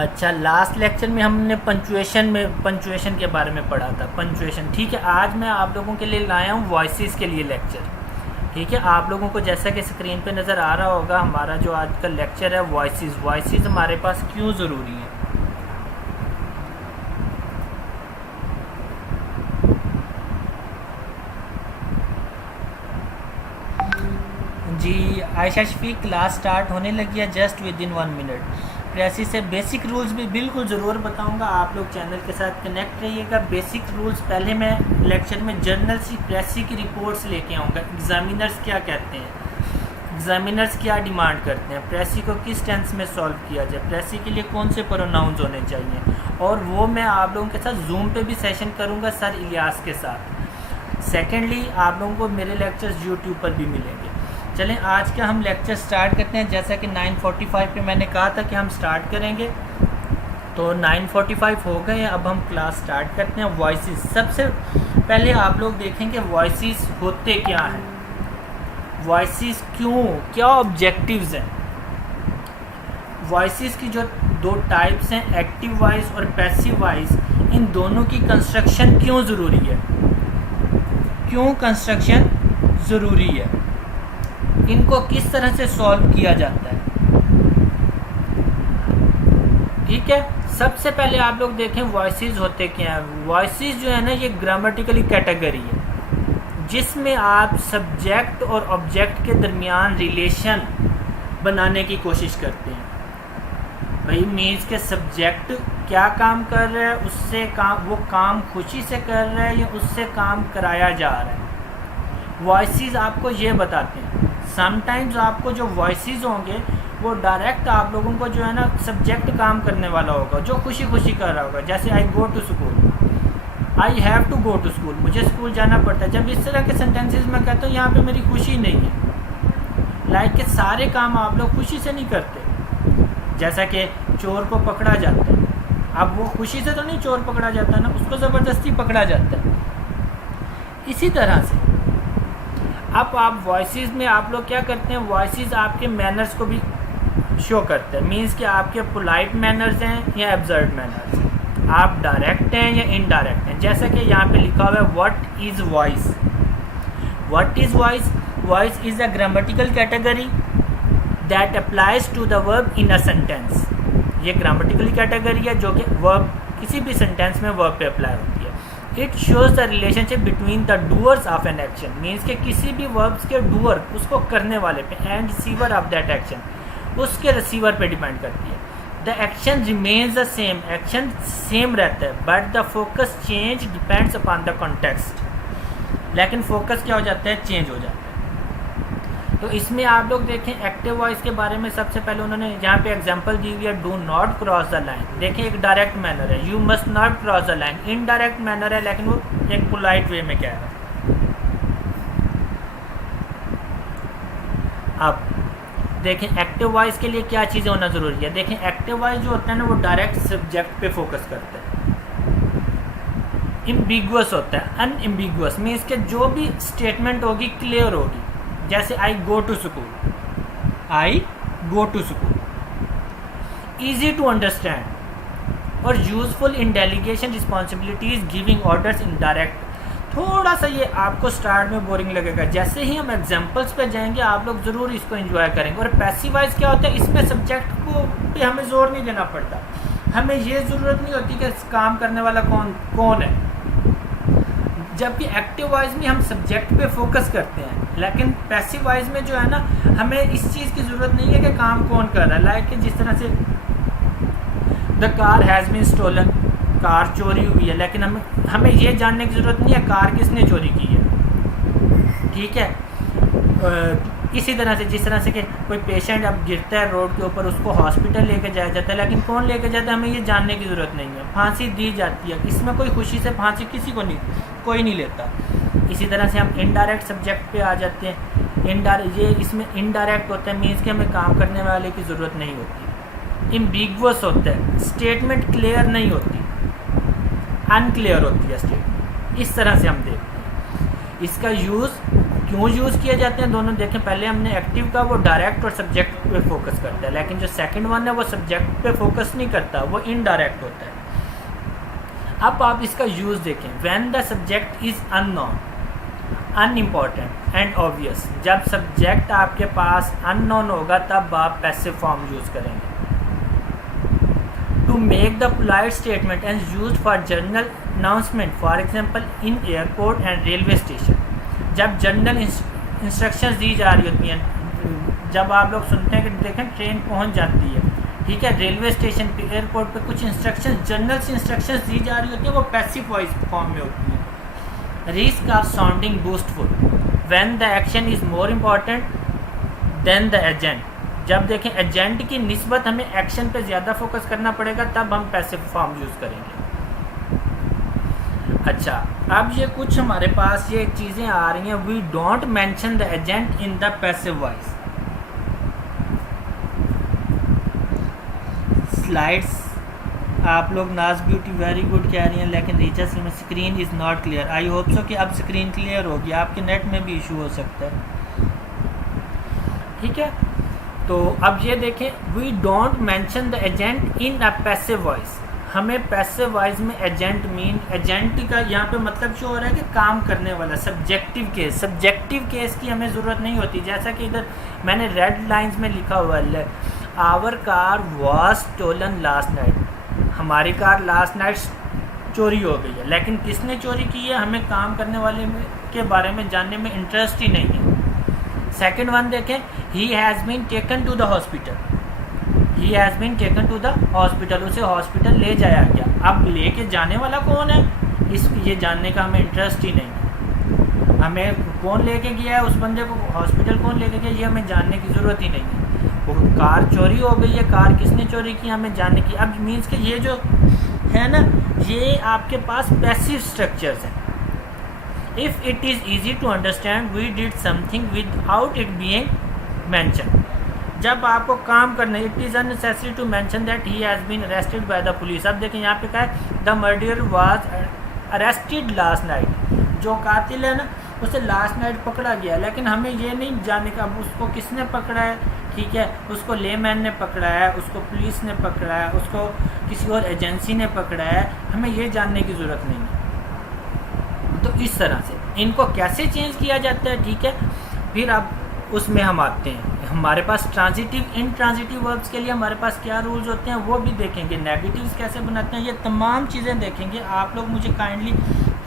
अच्छा, last lecture में हमने पंचुएशन के बारे में पढ़ा था। पंचुएशन, ठीक है। आज मैं आप लोगों के लिए लाया हूँ वॉइसेस के लिए लेक्चर। ठीक है, आप लोगों को जैसा कि स्क्रीन पे नज़र आ रहा होगा, हमारा जो आज का लेक्चर है वॉइसेस हमारे पास क्यों ज़रूरी है। जी आयशा शफीक, क्लास स्टार्ट होने लगी है जस्ट विद इन 1 मिनट। प्रेसी से बेसिक रूल्स भी बिल्कुल ज़रूर बताऊंगा, आप लोग चैनल के साथ कनेक्ट रहिएगा। बेसिक रूल्स पहले मैं लेक्चर में जर्नल सी प्रेसी की रिपोर्ट्स लेके आऊँगा। एग्जामिनर्स क्या कहते हैं, एग्जामिनर्स क्या डिमांड करते हैं, प्रेसी को किस टेंस में सॉल्व किया जाए, प्रेसी के लिए कौन से प्रोनाउंस होने चाहिए, और वो मैं आप लोगों के साथ जूम पे भी सेशन करूँगा सर इलियास के साथ। सेकेंडली, आप लोगों को मेरे लेक्चर्स यूट्यूब पर भी मिलेंगे। चलें, आज का हम लेक्चर स्टार्ट करते हैं। जैसा कि 9:45 पे मैंने कहा था कि हम स्टार्ट करेंगे, तो 9:45 हो गए। अब हम क्लास स्टार्ट करते हैं। वॉइसेस, सबसे पहले आप लोग देखेंगे वॉइसेस होते क्या हैं, वॉइसेस क्यों, क्या ऑब्जेक्टिव्स हैं। वॉइसेस की जो दो टाइप्स हैं, एक्टिव वॉइस और पैसिव वॉइस, इन दोनों की कंस्ट्रक्शन क्यों ज़रूरी है, क्यों कंस्ट्रक्शन ज़रूरी है, इनको किस तरह से सॉल्व किया जाता है। ठीक है, सबसे पहले आप लोग देखें वॉइसेस होते क्या हैं। वॉइसेस जो है ना, ये ग्रामेटिकली कैटेगरी है जिसमें आप सब्जेक्ट और ऑब्जेक्ट के दरमियान रिलेशन बनाने की कोशिश करते हैं। भाई मीन्स के सब्जेक्ट क्या काम कर रहा है, उससे वो काम खुशी से कर रहा है या उससे काम कराया जा रहा है। वॉइसेस आपको ये बताते हैं। समटाइम्स आपको जो वॉइसेस होंगे वो डायरेक्ट आप लोगों को जो है ना सब्जेक्ट काम करने वाला होगा, जो खुशी खुशी कर रहा होगा। जैसे I go to school, I have to go to school, मुझे स्कूल जाना पड़ता है। जब इस तरह के सेंटेंसेस मैं कहता हूँ यहाँ पे मेरी खुशी नहीं है, लाइक के सारे काम आप लोग खुशी से नहीं करते। जैसा कि चोर को पकड़ा जाता है, अब वो खुशी से तो नहीं चोर पकड़ा जाता है ना, उसको ज़बरदस्ती पकड़ा जाता है। इसी तरह से अब आप वॉइसेस में आप लोग क्या करते हैं, वॉइसेस आपके मैनर्स को भी शो करते हैं। मीन्स कि आपके पोलाइट मैनर्स हैं या एब्जर्ड मैनर्स हैं, आप डायरेक्ट हैं या इनडायरेक्ट हैं। जैसा कि यहाँ पे लिखा हुआ है what is voice. What is voice? Voice is a grammatical category that applies to the verb in a sentence. ये ग्रामेटिकल कैटेगरी है जो कि वर्ब किसी भी सेंटेंस में वर्ब पे अप्लाई होती है। It shows the relationship between the doers of an action. Means के किसी भी वर्ब्स के डूअर, उसको करने वाले पे, and receiver of that action, उसके रिसीवर पे डिपेंड करती है। The action remains the same, action same रहता है, but the focus change depends upon the context. लेकिन फोकस क्या हो जाता है, चेंज हो जाता है। तो इसमें आप लोग देखें एक्टिव वॉइस के बारे में। सबसे पहले उन्होंने यहाँ पे एग्जांपल दी हुई है, do not cross the line. देखें, एक डायरेक्ट मैनर है, you must not cross the line. Indirect manner है, लेकिन वो एक पोलाइट वे में कह रहा है। अब देखें एक्टिव वॉइस के लिए क्या चीज़ें होना ज़रूरी है। देखें, एक्टिव वॉइस जो होता है ना, वो डायरेक्ट सब्जेक्ट पे फोकस करता है। एम्बिगुअस होता है, अनएम्बिगुअस मीन्स के जो भी स्टेटमेंट होगी क्लियर होगी। जैसे I go to school, I go to school, easy to understand और useful in delegation responsibilities, giving orders in direct. थोड़ा सा ये आपको स्टार्ट में बोरिंग लगेगा, जैसे ही हम एग्जांपल्स पे जाएंगे आप लोग ज़रूर इसको एंजॉय करेंगे। और पैसिव वॉइस क्या होता है, इसमें सब्जेक्ट को पे हमें जोर नहीं देना पड़ता, हमें ये ज़रूरत नहीं होती कि काम करने वाला कौन है। जबकि एक्टिव वॉइस में हम सब्जेक्ट पे फोकस करते हैं, लेकिन पैसिव वॉइस में जो है ना, हमें इस चीज़ की ज़रूरत नहीं है कि काम कौन कर रहा है। लाइक जिस तरह से the car has been stolen, car चोरी हुई है, लेकिन हमें ये जानने की ज़रूरत नहीं है कार किसने चोरी की है। ठीक है, इसी तरह से जिस तरह से कि कोई पेशेंट अब गिरता है रोड के ऊपर, उसको हॉस्पिटल लेके जाया जाता है, लेकिन कौन लेके जाता है हमें ये जानने की ज़रूरत नहीं है। फांसी दी जाती है, इसमें कोई खुशी से फांसी किसी को नहीं, कोई नहीं लेता। इसी तरह से हम इनडायरेक्ट सब्जेक्ट पे आ जाते हैं। ये इसमें इनडायरेक्ट होता है, मीन्स कि हमें काम करने वाले की ज़रूरत नहीं होती। एम्बिगुअस होता है, स्टेटमेंट क्लियर नहीं होती, अनक्लियर होती है स्टेटमेंट। इस तरह से हम देखते हैं। इसका यूज़ क्यों यूज़ किए जाते हैं दोनों देखें। पहले हमने एक्टिव का वो डायरेक्ट और सब्जेक्ट पे फोकस करता है, लेकिन जो सेकंड वन है वो सब्जेक्ट पे फोकस नहीं करता, वो इनडायरेक्ट होता है। अब आप इसका यूज़ देखें। When the subject is unknown, unimportant and obvious, जब सब्जेक्ट आपके पास अननोन होगा तब आप पैसिव फॉर्म यूज़ करेंगे। To make the polite statement and used for general announcement, for example in airport and railway station. जब general instructions दी जा रही होती हैं, जब आप लोग सुनते हैं कि देखें ट्रेन पहुंच जाती है, ठीक है, रेलवे स्टेशन पे, एयरपोर्ट पे कुछ इंस्ट्रक्शंस, जनरल इंस्ट्रक्शंस दी जा रही होती हैं, वो पैसिव वॉइस फॉर्म में होती है। Risk of sounding boastful when the action is more important than the agent. जब देखें एजेंट की निस्बत हमें एक्शन पे ज़्यादा फोकस करना पड़ेगा तब हम पैसिव फॉर्म यूज़ करेंगे। अच्छा, अब ये कुछ हमारे पास ये चीज़ें आ रही हैं। We don't mention the agent in the passive voice. Slides आप लोग नाज ब्यूटी वेरी गुड कह रही हैं, लेकिन रीचर्स में screen is not clear. I hope so कि अब स्क्रीन क्लियर होगी, आपके नेट में भी इशू हो सकता है, ठीक है। तो अब ये देखें, we don't mention the agent in a passive voice. हमें पैसिव वॉइस में एजेंट मीन, एजेंट का यहाँ पे मतलब जो हो रहा है कि काम करने वाला, सब्जेक्टिव केस। सब्जेक्टिव केस की हमें ज़रूरत नहीं होती, जैसा कि इधर मैंने रेड लाइंस में लिखा हुआ है, our car was stolen last night. हमारी कार लास्ट नाइट चोरी हो गई है, लेकिन किसने चोरी की है हमें काम करने वाले के बारे में जानने में इंटरेस्ट ही नहीं है। सेकेंड वन देखें, he has been taken to the hospital. He has been taken to the hospital, उसे हॉस्पिटल ले जाया गया। अब लेके जाने वाला कौन है, ये जानने का हमें इंटरेस्ट ही नहीं है। हमें कौन लेके गया है, उस बंदे को हॉस्पिटल कौन लेके गया, ये हमें जानने की ज़रूरत ही नहीं है। वो कार चोरी हो गई है, कार किसने चोरी की हमें जानने की। अब मीन्स कि ये जो है ना, ये आपके पास पैसिव स्ट्रक्चर्स हैं। If it is easy to understand we did something without it being mention. जब आपको काम करना है, it is unnecessary to mention that he has been arrested by the police. अब देखें यहाँ पे क्या है, the murderer was arrested last night. जो कातिल है ना, उसे लास्ट नाइट पकड़ा गया, लेकिन हमें ये नहीं जानने का अब उसको किसने पकड़ा है, ठीक है, उसको लेमैन ने पकड़ा है, उसको पुलिस ने पकड़ा है, उसको किसी और एजेंसी ने पकड़ा है, हमें ये जानने की ज़रूरत नहीं है। तो इस तरह से इनको कैसे चेंज किया जाता है, ठीक है। फिर अब उसमें हम आते हैं, हमारे पास ट्रांजिटिव, इनट्रांजिटिव वर्ब्स के लिए हमारे पास क्या रूल्स होते हैं वो भी देखेंगे। नेगेटिव्स कैसे बनाते हैं, ये तमाम चीज़ें देखेंगे। आप लोग मुझे काइंडली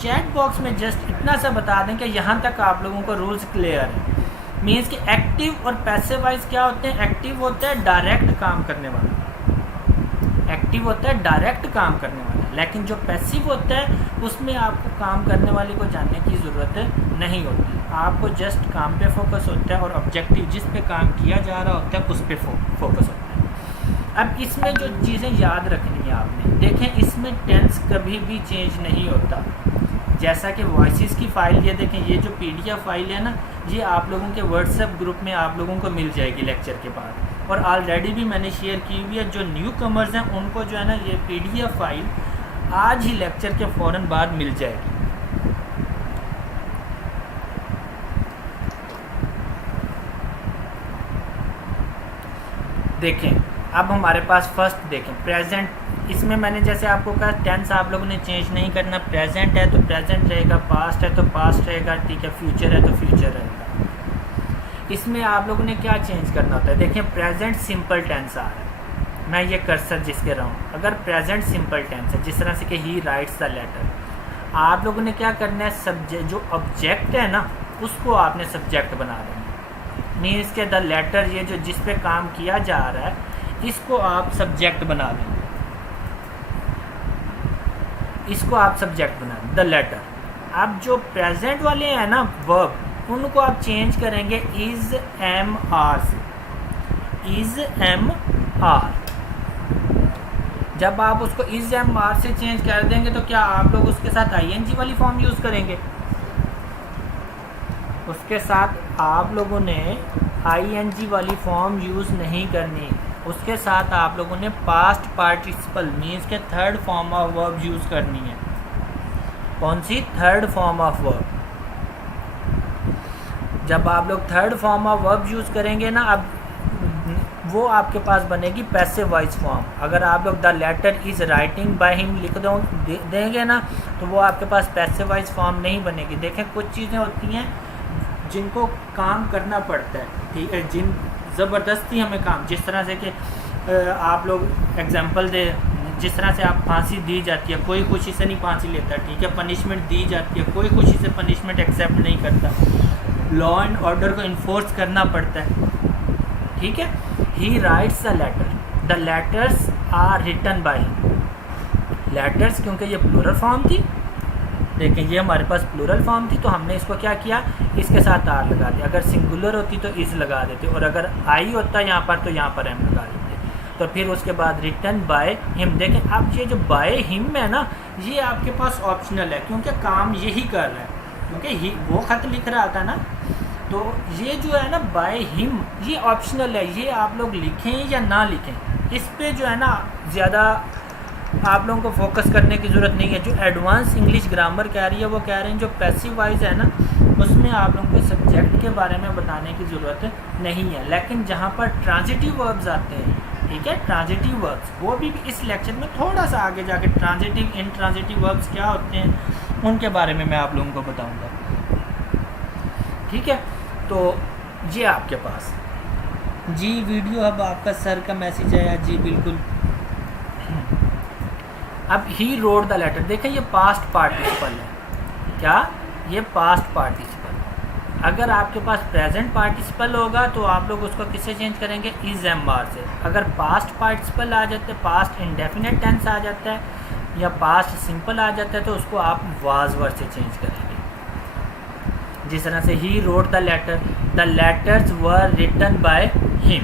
चैट बॉक्स में जस्ट इतना सा बता दें कि यहाँ तक आप लोगों को रूल्स क्लियर है। मीन्स कि एक्टिव और पैसिव वॉइस क्या होते हैं। एक्टिव होता है डायरेक्ट काम करने वाला, एक्टिव होता है डायरेक्ट काम करने वाला, लेकिन जो पैसिव होता है उसमें आपको काम करने वाले को जानने की ज़रूरत नहीं होती। आपको जस्ट काम पे फोकस होता है और ऑब्जेक्टिव जिस पे काम किया जा रहा होता है उस पे फोकस होता है। अब इसमें जो चीज़ें याद रखनी है आपने, देखें इसमें टेंस कभी भी चेंज नहीं होता। जैसा कि वॉइसेस की फ़ाइल, ये देखें, ये जो PDF फाइल है ना, ये आप लोगों के व्हाट्सएप ग्रुप में आप लोगों को मिल जाएगी लेक्चर के बाद, और ऑलरेडी भी मैंने शेयर की हुई है। जो न्यू कमर्स हैं उनको जो है ना, ये PDF फाइल आज ही लेक्चर के फ़ौरन बाद मिल जाएगी। देखें अब हमारे पास फर्स्ट देखें प्रेजेंट। इसमें मैंने जैसे आपको कहा टेंस आप लोगों ने चेंज नहीं करना। प्रेजेंट है तो प्रेजेंट रहेगा, पास्ट है तो पास्ट रहेगा, ठीक है, फ्यूचर है तो फ्यूचर रहेगा। इसमें आप लोगों ने क्या चेंज करना होता है, देखें प्रेजेंट सिंपल टेंस आ रहा है, मैं ये कर्सर जिसके रहा हूँ, अगर प्रेजेंट सिंपल टेंस है, जिस तरह से कि ही राइट्स द लेटर, आप लोगों ने क्या करना है, सब्जेक्ट जो ऑब्जेक्ट है ना उसको आपने सब्जेक्ट बना देना। मीन्स के द लेटर, ये जो जिस पे काम किया जा रहा है इसको आप सब्जेक्ट बना देंगे, इसको आप सब्जेक्ट बना दें, द लेटर। अब जो प्रेजेंट वाले हैं ना वर्ब, उनको आप चेंज करेंगे इज एम आर से, इज एम आर। जब आप उसको इज एम आर से चेंज कर देंगे तो क्या आप लोग उसके साथ ING वाली फॉर्म यूज़ करेंगे? उसके साथ आप लोगों ने ING वाली फॉर्म यूज़ नहीं करनी, उसके साथ आप लोगों ने पास्ट पार्टिसिपल मीन्स के third form of verb use करनी है। कौन सी? Third form of verb. जब आप लोग third form of verb use करेंगे ना, अब वो आपके पास बनेगी पैसिव वॉइस फॉर्म। अगर आप लोग the letter is writing by him लिख देंगे ना, तो वो आपके पास पैसिव वॉइस फॉर्म नहीं बनेगी। देखें, कुछ चीज़ें होती हैं जिनको काम करना पड़ता है, ठीक है, जिन ज़बरदस्ती हमें काम, जिस तरह से कि आप लोग एग्जांपल दे, जिस तरह से आप फांसी दी जाती है, कोई खुशी से नहीं फांसी लेता, ठीक है, पनिशमेंट दी जाती है, कोई खुशी से पनिशमेंट एक्सेप्ट नहीं करता, लॉ एंड ऑर्डर को इन्फोर्स करना पड़ता है, ठीक है। He writes the letter, the letters are written by, letters क्योंकि ये प्लूरल फॉर्म थी, देखें ये हमारे पास प्लूरल फॉर्म थी, तो हमने इसको क्या किया, इसके साथ आर लगा दिया। अगर सिंगुलर होती तो इस लगा देते, और अगर आई होता यहाँ पर तो यहाँ पर एम लगा देते। तो फिर उसके बाद रिटन बाय हिम। देखें अब ये जो बाय हिम है ना, ये आपके पास ऑप्शनल है, क्योंकि काम यही कर रहा है, क्योंकि ही वो ख़त लिख रहा था ना, तो ये जो है ना बाय हिम, ये ऑप्शनल है, ये आप लोग लिखें या ना लिखें, इस पे जो है ना ज़्यादा आप लोगों को फोकस करने की ज़रूरत नहीं है। जो एडवांस इंग्लिश ग्रामर कह रही है वो कह रहे हैं जो पैसिव वॉइस है ना, उसमें आप लोगों को सब्जेक्ट के बारे में बताने की ज़रूरत नहीं है। लेकिन जहाँ पर ट्रांजिटिव वर्ब्स आते हैं, ठीक है, ट्रांजिटिव वर्ब्स, वो भी इस लेक्चर में थोड़ा सा आगे जाके ट्रांजिटिव इनट्रांजिटिव वर्ब्स क्या होते हैं उनके बारे में मैं आप लोगों को बताऊँगा, ठीक है। तो ये आपके पास जी वीडियो, अब आपका सर का मैसेज आया जी, बिल्कुल। अब ही रोड द लेटर, देखें ये पास्ट पार्टिसिपल है, क्या ये पास्ट पार्टिसिपल। अगर आपके पास प्रेजेंट पार्टिसिपल होगा तो आप लोग उसको किससे चेंज करेंगे, इज एम आर से। अगर पास्ट पार्टिसिपल आ जाता है, पास्ट इंडेफिनेट टेंस आ जाता है या पास्ट सिंपल आ जाता है, तो उसको आप वाज वर्ड से चेंज करेंगे। जिस तरह से ही wrote the letter, the letters were written by him,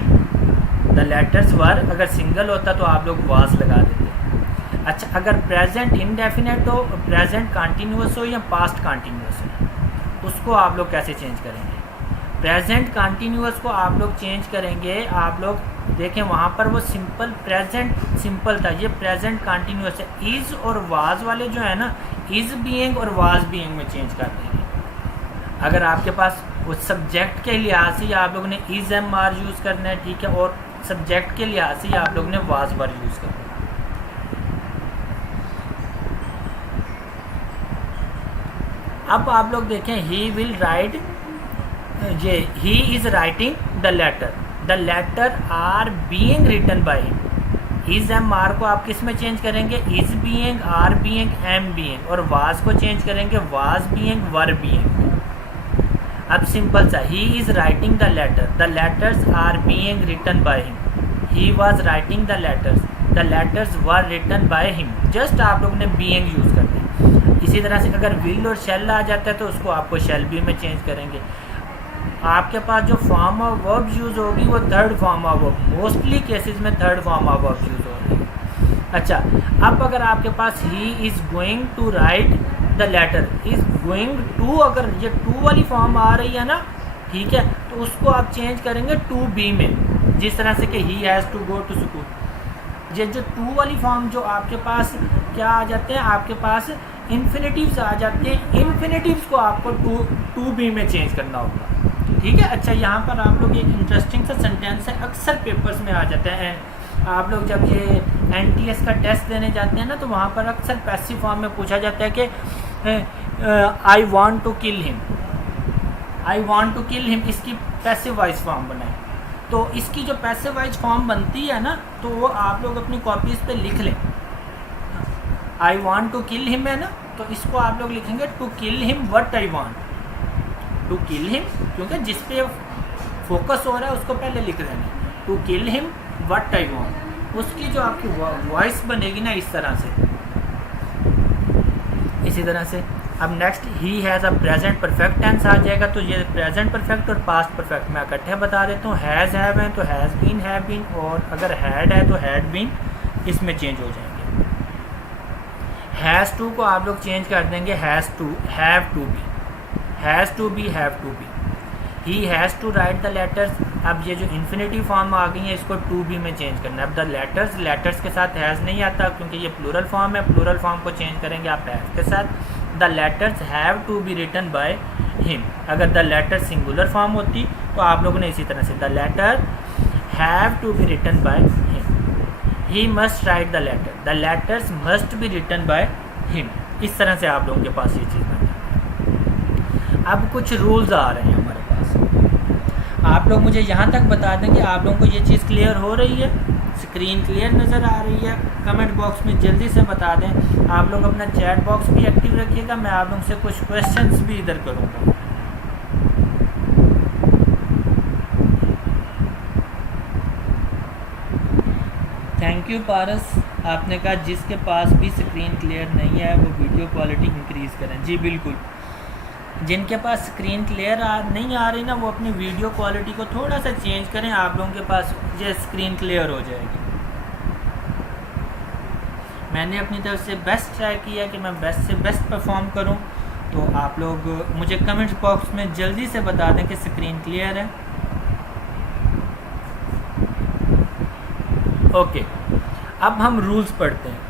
the letters were अगर सिंगल होता तो आप लोग वाज लगा देते। अच्छा, अगर प्रेजेंट इनडेफिनेट हो, प्रेजेंट कंटिन्यूअस हो या पास्ट कंटिन्यूअस हो, उसको आप लोग कैसे चेंज करेंगे। प्रेजेंट कंटिन्यूअस को आप लोग चेंज करेंगे, आप लोग देखें वहाँ पर वो सिंपल प्रेजेंट सिंपल था, ये प्रेजेंट कंटिन्यूअस है। इज़ और वाज वाले जो है ना, इज़ बीइंग और वाज बीइंग में चेंज कर देंगे। अगर आपके पास उस सब्जेक्ट के लिहाज से आप लोगों ने इज़ एम आर यूज़ करना है, ठीक है, और सब्जेक्ट के लिहाज से आप लोग ने वाज वर यूज़ करना है। अब आप लोग देखें, ही विल राइट, ये he is writing the letter, the letter are being written by him. Is am are को आप किस में चेंज करेंगे, is being, are being, am being, और वाज को चेंज करेंगे वाज बीइंग, वर बीइंग। अब सिंपल सा, he is writing the letter, the letters are being written by him, he was writing the letters were written by him. Just आप लोग ने being use कर दिया। इसी तरह से अगर विल और शैल आ जाता है तो उसको आपको शैल बी में चेंज करेंगे। आपके पास जो फॉर्म ऑफ वर्ब यूज़ होगी वो third form of verb, mostly cases में third form of verb use हो रही है। अच्छा, अब अगर आपके पास he is going to write the letter, is going to, अगर ये टू वाली फॉर्म आ रही है ना, ठीक है, तो उसको आप चेंज करेंगे टू बी में। जिस तरह से कि he has to go to school, ये जो टू वाली फॉर्म जो आपके पास क्या आ जाते हैं, आपके पास इन्फिनेटिव्स आ जाते हैं। इन्फिनेटिव्स को आपको टू बी में चेंज करना होगा, ठीक है। अच्छा, यहाँ पर आप लोग एक इंटरेस्टिंग सा सेंटेंस है, अक्सर पेपर्स में आ जाता है। आप लोग जब ये NTS का टेस्ट देने जाते हैं ना, तो वहाँ पर अक्सर पैसिव फॉर्म में पूछा जाता है कि I want to kill him, I want to kill him, इसकी पैसिव वॉइस फॉर्म बनाए। तो इसकी जो पैसिव वॉइस फॉर्म बनती है ना, तो वो आप लोग अपनी कॉपीज़ पे लिख लें। I want to kill him है ना, तो इसको आप लोग लिखेंगे to kill him what I want, to kill him, क्योंकि जिस पे फोकस हो रहा है उसको पहले लिख देना, to kill him what I want. उसकी जो आपकी वॉइस बनेगी ना इस तरह से, इसी तरह से। अब next, he has a present perfect tense आ जाएगा, तो ये प्रेजेंट परफेक्ट और पास्ट परफेक्ट मैं इकट्ठे बता देता हूँ। हैज़ हैव है तो हैज़ बीन हैव बीन, और अगर हैड है तो हैड बीन, इसमें चेंज हो जाएंगे। हैज़ टू को आप लोग चेंज कर देंगे has to, have to be, has to be, have to be. He has to write the letters, अब ये जो इन्फिनेटिव फॉर्म आ गई है इसको टू बी में चेंज करना है। अब द लेटर्स, लेटर्स के साथ हैज़ नहीं आता क्योंकि ये प्लूरल फॉर्म है, प्लूरल फॉर्म को चेंज करेंगे आप हैव के साथ। The letters have to be written by him. अगर द लेटर सिंगुलर फॉर्म होती तो आप लोगों ने इसी तरह से the letter have to be written by him, he must write the letter, the letters must be written by him. इस तरह से आप लोगों के पास ये चीज़ बन जाती है। अब कुछ रूल्स आ रहे हैं हमारे पास। आप लोग मुझे यहाँ तक बता दें कि आप लोगों को ये चीज़ क्लियर हो रही है, स्क्रीन क्लियर नज़र आ रही है। कमेंट बॉक्स में जल्दी से बता दें। आप लोग अपना चैट बॉक्स भी एक्टिव रखिएगा, मैं आप लोगों से कुछ क्वेश्चंस भी इधर करूँगा। थैंक यू पारस, आपने कहा जिसके पास भी स्क्रीन क्लियर नहीं है वो वीडियो क्वालिटी इंक्रीज़ करें। जी बिल्कुल, जिनके पास स्क्रीन क्लियर नहीं आ रही ना वो अपनी वीडियो क्वालिटी को थोड़ा सा चेंज करें, आप लोगों के पास ये स्क्रीन क्लियर हो जाएगी। मैंने अपनी तरफ से बेस्ट ट्राई किया कि मैं बेस्ट से बेस्ट परफॉर्म करूं, तो आप लोग मुझे कमेंट बॉक्स में जल्दी से बता दें कि स्क्रीन क्लियर है। ओके, अब हम रूल्स पढ़ते हैं।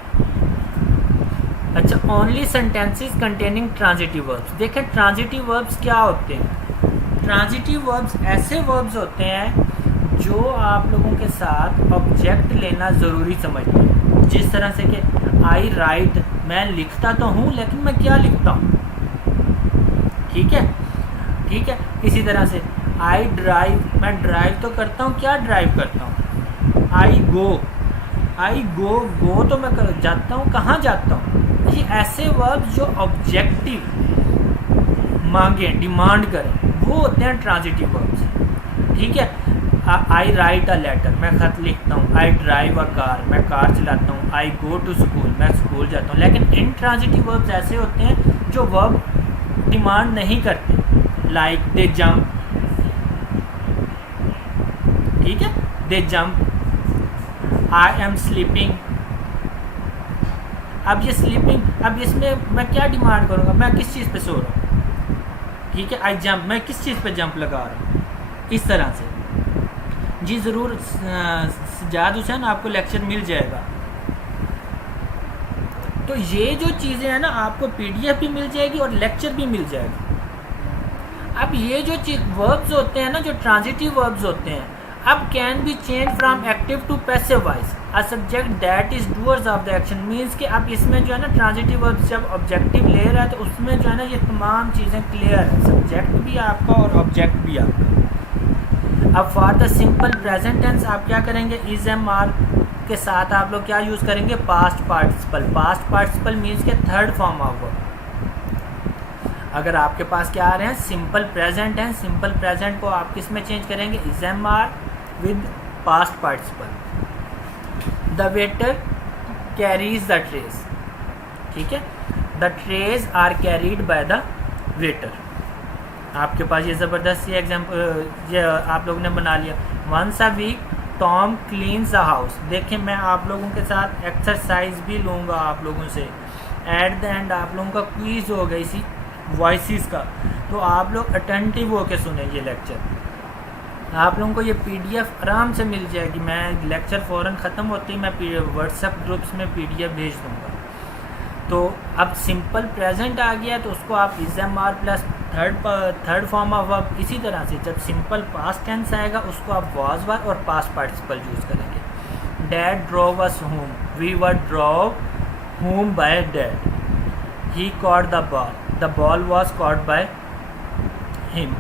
अच्छा, only sentences containing transitive verbs. देखें ट्रांजिटिव वर्ब्स क्या होते हैं। ट्रांजिटिव वर्ब्स ऐसे वर्ब्स होते हैं जो आप लोगों के साथ ऑब्जेक्ट लेना ज़रूरी समझते हैं। जिस तरह से कि आई राइट, मैं लिखता तो हूँ लेकिन मैं क्या लिखता हूँ, ठीक है ठीक है। इसी तरह से आई ड्राइव, मैं ड्राइव तो करता हूँ, क्या ड्राइव करता हूँ। आई गो गो तो मैं जाता हूँ, कहाँ जाता हूँ। ये ऐसे वर्ब्स जो ऑब्जेक्टिव मांगे, डिमांड करें, वो होते हैं ट्रांजिटिव वर्ब्स, ठीक है। आई राइट अ लेटर, मैं ख़त लिखता हूँ। आई ड्राइव अ कार, मैं कार चलाता हूँ। आई गो टू स्कूल, मैं स्कूल जाता हूँ। लेकिन इनट्रांजिटिव वर्ब्स ऐसे होते हैं जो वर्ब डिमांड नहीं करते, लाइक दे जंप, ठीक है, दे जंप। आई एम स्लीपिंग, अब ये स्लीपिंग, अब इसमें मैं क्या डिमांड करूँगा, मैं किस चीज़ पे सो रहा हूँ, ठीक है। आई जंप, मैं किस चीज़ पे जंप लगा रहा हूँ, इस तरह से। जी ज़रूर सजाद हुसैन, आपको लेक्चर मिल जाएगा। तो ये जो चीज़ें हैं ना, आपको पीडीएफ भी मिल जाएगी और लेक्चर भी मिल जाएगा। अब ये जो वर्ब्स होते हैं ना, जो ट्रांजिटिव वर्ब्स होते हैं, अब can be change from active to passive voice a subject that is doers of the action. Means कि अब इसमें जो है ना ट्रांजिटिव वर्ब्स जब ऑब्जेक्टिव ले रहा है तो उसमें जो है ना ये तमाम चीज़ें क्लियर है, सब्जेक्ट भी आपका और ऑब्जेक्ट भी आपका। अब for the simple present tense आप क्या करेंगे, इज एम आर के साथ आप लोग क्या यूज़ करेंगे, past participle. Past participle means के थर्ड फॉर्म ऑफ वर्ब। अगर आपके पास क्या आ रहे हैं, सिंपल प्रेजेंट हैं, सिंपल प्रेजेंट को आप किस में चेंज करेंगे, is am are with past participle. The waiter carries the trays, ठीक है, the trays are carried by the waiter. आपके पास ये ज़बरदस्त एग्जाम्पल ये आप लोगों ने बना लिया। Once a week Tom cleans the house. देखें मैं आप लोगों के साथ एक्सरसाइज भी लूँगा आप लोगों से। एट द एंड आप लोगों का क्विज़ होगा इसी वॉइसेस का, तो आप लोग अटेंटिव होकर सुने ये लेक्चर। आप लोगों को ये पीडीएफ आराम से मिल जाएगी। मैं लेक्चर फ़ौरन ख़त्म होती ही मैं व्हाट्सएप ग्रुप्स में पीडीएफ भेज दूँगा। तो अब सिंपल प्रेजेंट आ गया तो उसको आप is am are plus third form of verb. इसी तरह से जब सिंपल पास्ट टेंस आएगा उसको आप वाज वर और पास्ट पार्टिसिपल यूज़ करेंगे। Dad drove us home, we were drove home by dad. He caught the ball was caught by him.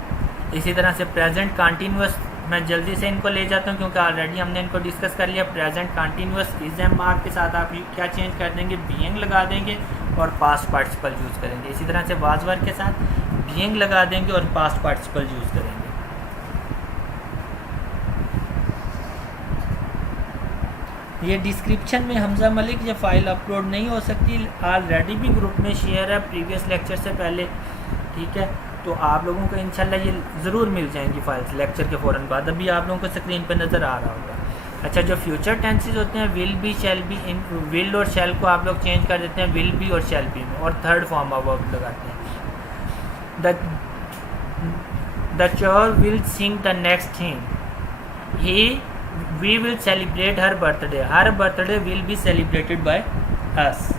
इसी तरह से प्रेजेंट कंटिन्यूअस मैं जल्दी से इनको ले जाता हूँ क्योंकि ऑलरेडी हमने इनको डिस्कस कर लिया। Present continuous is am are के साथ आप क्या चेंज कर देंगे, बीइंग लगा देंगे और पास्ट पार्टिसिपल यूज़ करेंगे। इसी तरह से वाज वर के साथ बीइंग लगा देंगे और पास्ट पार्टिसिपल यूज़ करेंगे। ये डिस्क्रिप्शन में हमजा मलिक ये फ़ाइल अपलोड नहीं हो सकती, ऑलरेडी भी ग्रुप में शेयर है प्रीवियस लेक्चर से पहले, ठीक है। तो आप लोगों को इंशाल्लाह ये ज़रूर मिल जाएंगी फाइल्स लेक्चर के फ़ौरन बाद। अभी आप लोगों को स्क्रीन पर नज़र आ रहा होगा। अच्छा, जो फ्यूचर टेंसेस होते हैं will be, shall be, in will और शैल को आप लोग चेंज कर देते हैं विल बी और शैल बी में और थर्ड फॉर्म ऑफ वर्ब लगाते हैं। The choir will sing the next hymn. We will celebrate her birthday. Her birthday will be celebrated by us.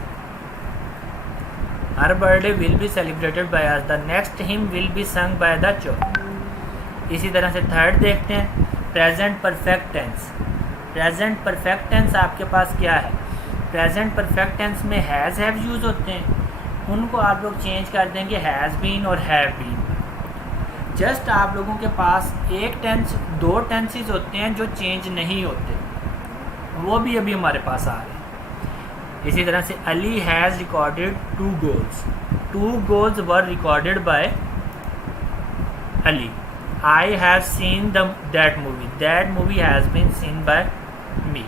Her birthday will be celebrated by us, the next hymn will be sung by the church. इसी तरह से third देखते हैं, present perfect tense. Present perfect tense आपके पास क्या है, present perfect tense में हैज़ हैव यूज़ होते हैं, उनको आप लोग चेंज कर देंगे हैज़ बीन और हैव बीन। जस्ट आप लोगों के पास एक टेंस, दो टेंसेस होते हैं जो चेंज नहीं होते, वो भी अभी हमारे पास आ रहे हैं। इसी तरह से Ali has recorded 2 goals, 2 goals were recorded by Ali. I have seen that movie has been seen by me.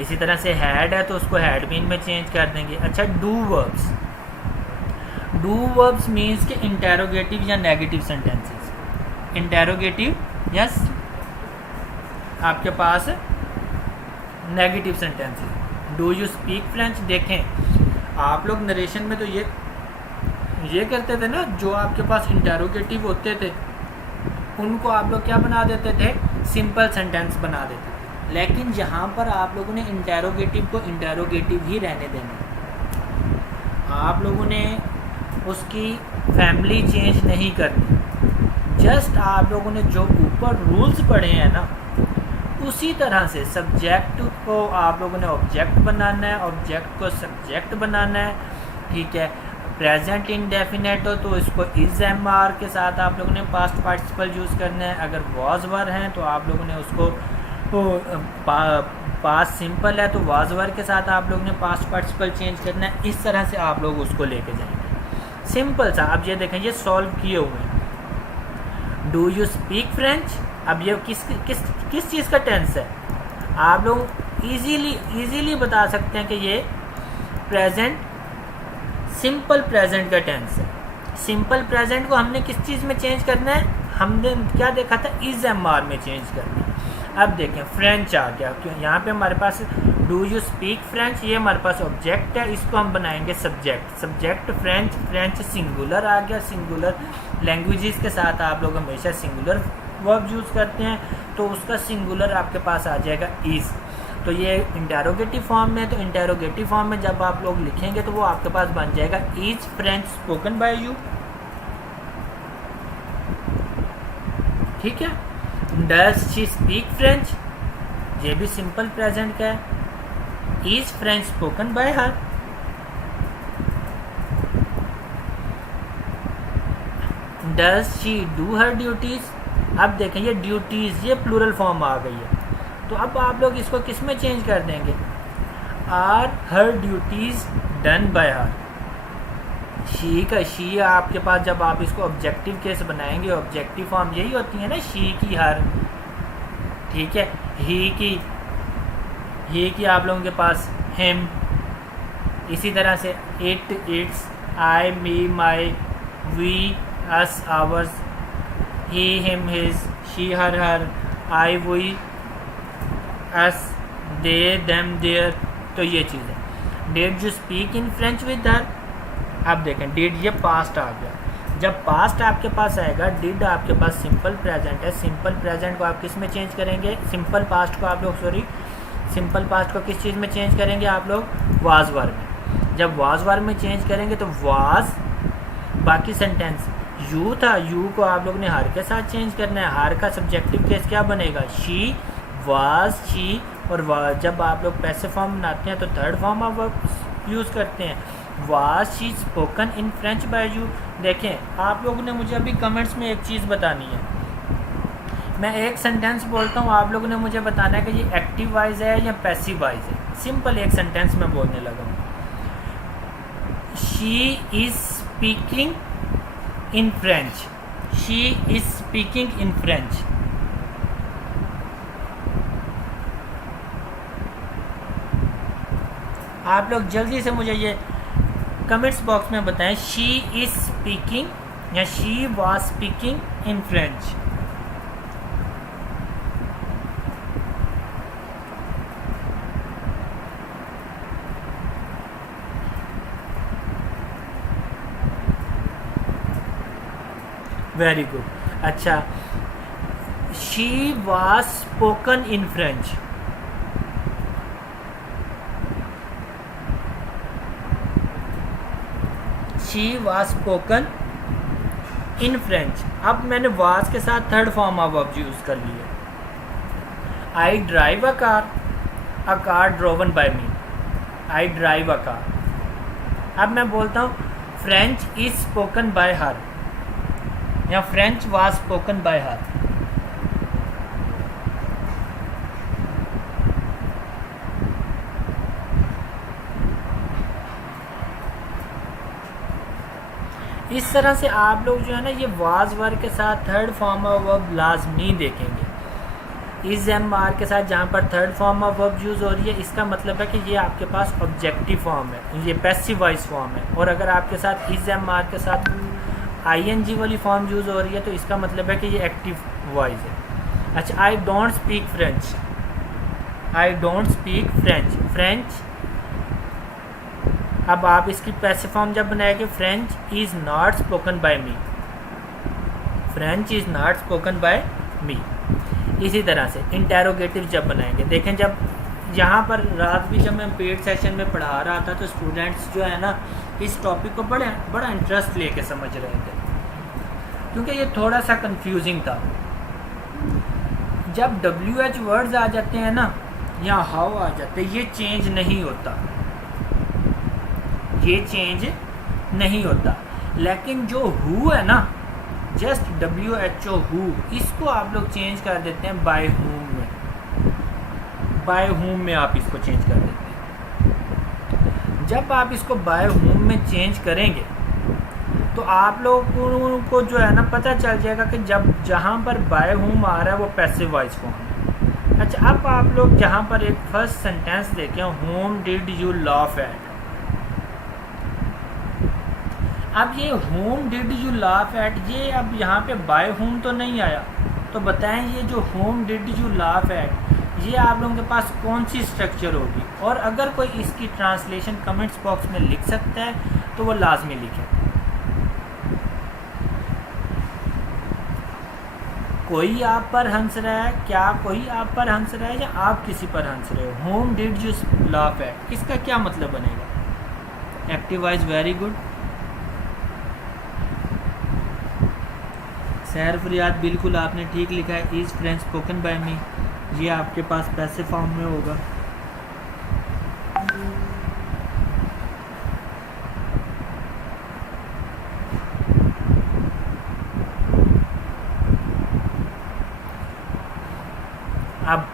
इसी तरह से हैड है तो उसको हैड बीन में चेंज कर देंगे। अच्छा, do verbs, do verbs means के इंटेरोगेटिव या नेगेटिव सेंटेंसेस। इंटेरोगेटिव यस आपके पास negative sentences. Do you speak French, देखें आप लोग नरेशन में तो ये करते थे ना, जो आपके पास इंटेरोगेटिव होते थे उनको आप लोग क्या बना देते थे, सिंपल सेंटेंस बना देते थे। लेकिन यहाँ पर आप लोगों ने इंटेरोगेटिव को इंटेरोगेटिव ही रहने देना, आप लोगों ने उसकी फैमिली चेंज नहीं करनी। जस्ट आप लोगों ने जो ऊपर रूल्स पढ़े हैं ना, उसी तरह से सब्जेक्ट को आप लोगों ने ऑब्जेक्ट बनाना है, ऑब्जेक्ट को सब्जेक्ट बनाना है, ठीक है। प्रेजेंट इंडेफिनेट हो तो इसको इज एम आर के साथ आप लोगों ने पास्ट पार्टिसिपल यूज़ करना है। अगर वॉज वर हैं तो आप लोगों ने उसको पास्ट सिंपल है तो वॉज वर के साथ आप लोगों ने पास्ट पार्टिसिपल चेंज करना है। इस तरह से आप लोग उसको लेके जाएंगे, सिंपल सा। अब ये देखें, ये सॉल्व किए हुए हैं। डू यू स्पीक फ्रेंच, अब ये किस चीज़ का टेंस है, आप लोग इजीली बता सकते हैं कि ये प्रेजेंट सिंपल प्रेजेंट का टेंस है। सिंपल प्रेजेंट को हमने किस चीज़ में चेंज करना है, हमने क्या देखा था, इज एम आर में चेंज करना है। अब देखें फ्रेंच आ गया, क्यों यहाँ पे हमारे पास डू यू स्पीक फ्रेंच, ये हमारे पास ऑब्जेक्ट है, इसको हम बनाएंगे subject. Subject French, French singular आ गया। सिंगुलर लैंग्वेजेस के साथ आप लोग हमेशा सिंगुलर वर्ब यूज़ करते हैं, तो उसका सिंगुलर आपके पास आ जाएगा इज़। तो ये इंटेरोगेटिव फॉर्म में, तो इंटेरोगेटिव फॉर्म में जब आप लोग लिखेंगे तो वो आपके पास बन जाएगा is French spoken by you, ठीक है। डज शी स्पीक फ्रेंच, ये भी सिंपल प्रेजेंट का है, is French spoken by her. Does she do her duties, अब देखें ये ड्यूटीज ये प्लूरल फॉर्म आ गई है, तो अब आप लोग इसको किस में चेंज कर देंगे, are her duties done by her. She का शी आपके पास जब आप इसको ऑब्जेक्टिव केस बनाएंगे, ऑब्जेक्टिव फॉर्म यही होती है ना, शी की हर, ठीक है। ही की आप लोगों के पास हिम, इसी तरह से it its, I me my, we us ours, he him his, she her her, I we us they them their. तो ये चीज़ है। Did you speak in French with her, अब देखें डिड ये पास्ट आ गया। जब पास्ट आपके पास आएगा, डिड आपके पास सिंपल प्रेजेंट है, सिंपल प्रेजेंट को आप किस में चेंज करेंगे, सिंपल पास्ट को आप लोग सिंपल पास्ट को किस चीज़ में चेंज करेंगे आप लोग, वाज वर में। जब वाज वर में चेंज करेंगे तो वाज, बाकी सेंटेंस यू था, यू को आप लोग ने हर के साथ चेंज करना है। हर का सब्जेक्टिव केस क्या बनेगा, शी वाज शी, और जब आप लोग पैसिव फॉर्म बनाते हैं तो थर्ड फॉर्म आप यूज़ करते हैं, was she spoken in French by you. देखें आप लोगों ने मुझे अभी कमेंट्स में एक चीज़ बतानी है, मैं एक सेंटेंस बोलता हूँ, आप लोगों ने मुझे बताना है कि ये एक्टिव वाइज है या पैसिव वाइज है। सिंपल एक सेंटेंस में बोलने लगा हूँ, she is speaking in French, she is speaking in French. आप लोग जल्दी से मुझे ये कमेंट्स बॉक्स में बताएं, शी इज स्पीकिंग या she was speaking in French. Very good. अच्छा, she was spoken in French, she was spoken in French. अब मैंने वाज के साथ third form of verb use कर लिया। I drive a car driven by me. I drive a car. अब मैं बोलता हूँ French is spoken by her या French was spoken by her. इस तरह से आप लोग जो है ना ये वाज वर्ब के साथ थर्ड फॉर्म ऑफ वर्ब लाजमी देखेंगे। इस एम आर के साथ जहाँ पर third form of verb use हो रही है इसका मतलब है कि ये आपके पास ऑब्जेक्टिव फॉर्म है, ये पैसिव वॉइस फॉर्म है। और अगर आपके साथ इस एम आर के साथ आईएनजी वाली फॉर्म यूज़ हो रही है तो इसका मतलब है कि ये एक्टिव वॉइस है। अच्छा, I don't speak French. I don't speak French. French, अब आप इसकी पैसिव फॉर्म जब बनाएंगे French is not spoken by me. French is not spoken by me. इसी तरह से इंटेरोगेटिव जब बनाएंगे, देखें जब यहाँ पर रात भी जब मैं पेड सेशन में पढ़ा रहा था तो स्टूडेंट्स जो है ना इस टॉपिक को बड़ा इंटरेस्ट लेके समझ रहे थे, क्योंकि ये थोड़ा सा कंफ्यूजिंग था। जब WH वर्ड्स आ जाते हैं ना या हाउ आ जाते हैं, ये चेंज नहीं होता, ये चेंज नहीं होता। लेकिन जो हु है ना, जस्ट WHO हु, इसको आप लोग चेंज कर देते हैं बाय हुम में। बाय हुम में आप इसको चेंज कर देते हैं। जब आप इसको बाय हुम में चेंज करेंगे तो आप लोगों को जो है ना पता चल जाएगा कि जब जहाँ पर बाय हुम आ रहा है वो पैसिव वॉइस फॉर्म है। अच्छा, अब आप लोग जहाँ पर एक फर्स्ट सेंटेंस देखें, home did you laugh eight. अब ये home did you laugh eight, ये अब यहाँ पे बाय होम तो नहीं आया, तो बताएं ये जो home did you laugh eight ये आप लोगों के पास कौन सी स्ट्रक्चर होगी। और अगर कोई इसकी ट्रांसलेशन कमेंट्स बॉक्स में लिख सकता है तो वो लाजमी लिखे। कोई आप पर हंस रहा है, क्या कोई आप पर हंस रहा है या आप किसी पर हंस रहे हो। Home did you laugh eight, इसका क्या मतलब बनेगा। Active voice, very good. सहर फरियाद, बिल्कुल आपने ठीक लिखा है। इज़ फ्रेंच स्पोकन बाय मी, ये आपके पास पैसिव फॉर्म में होगा। अब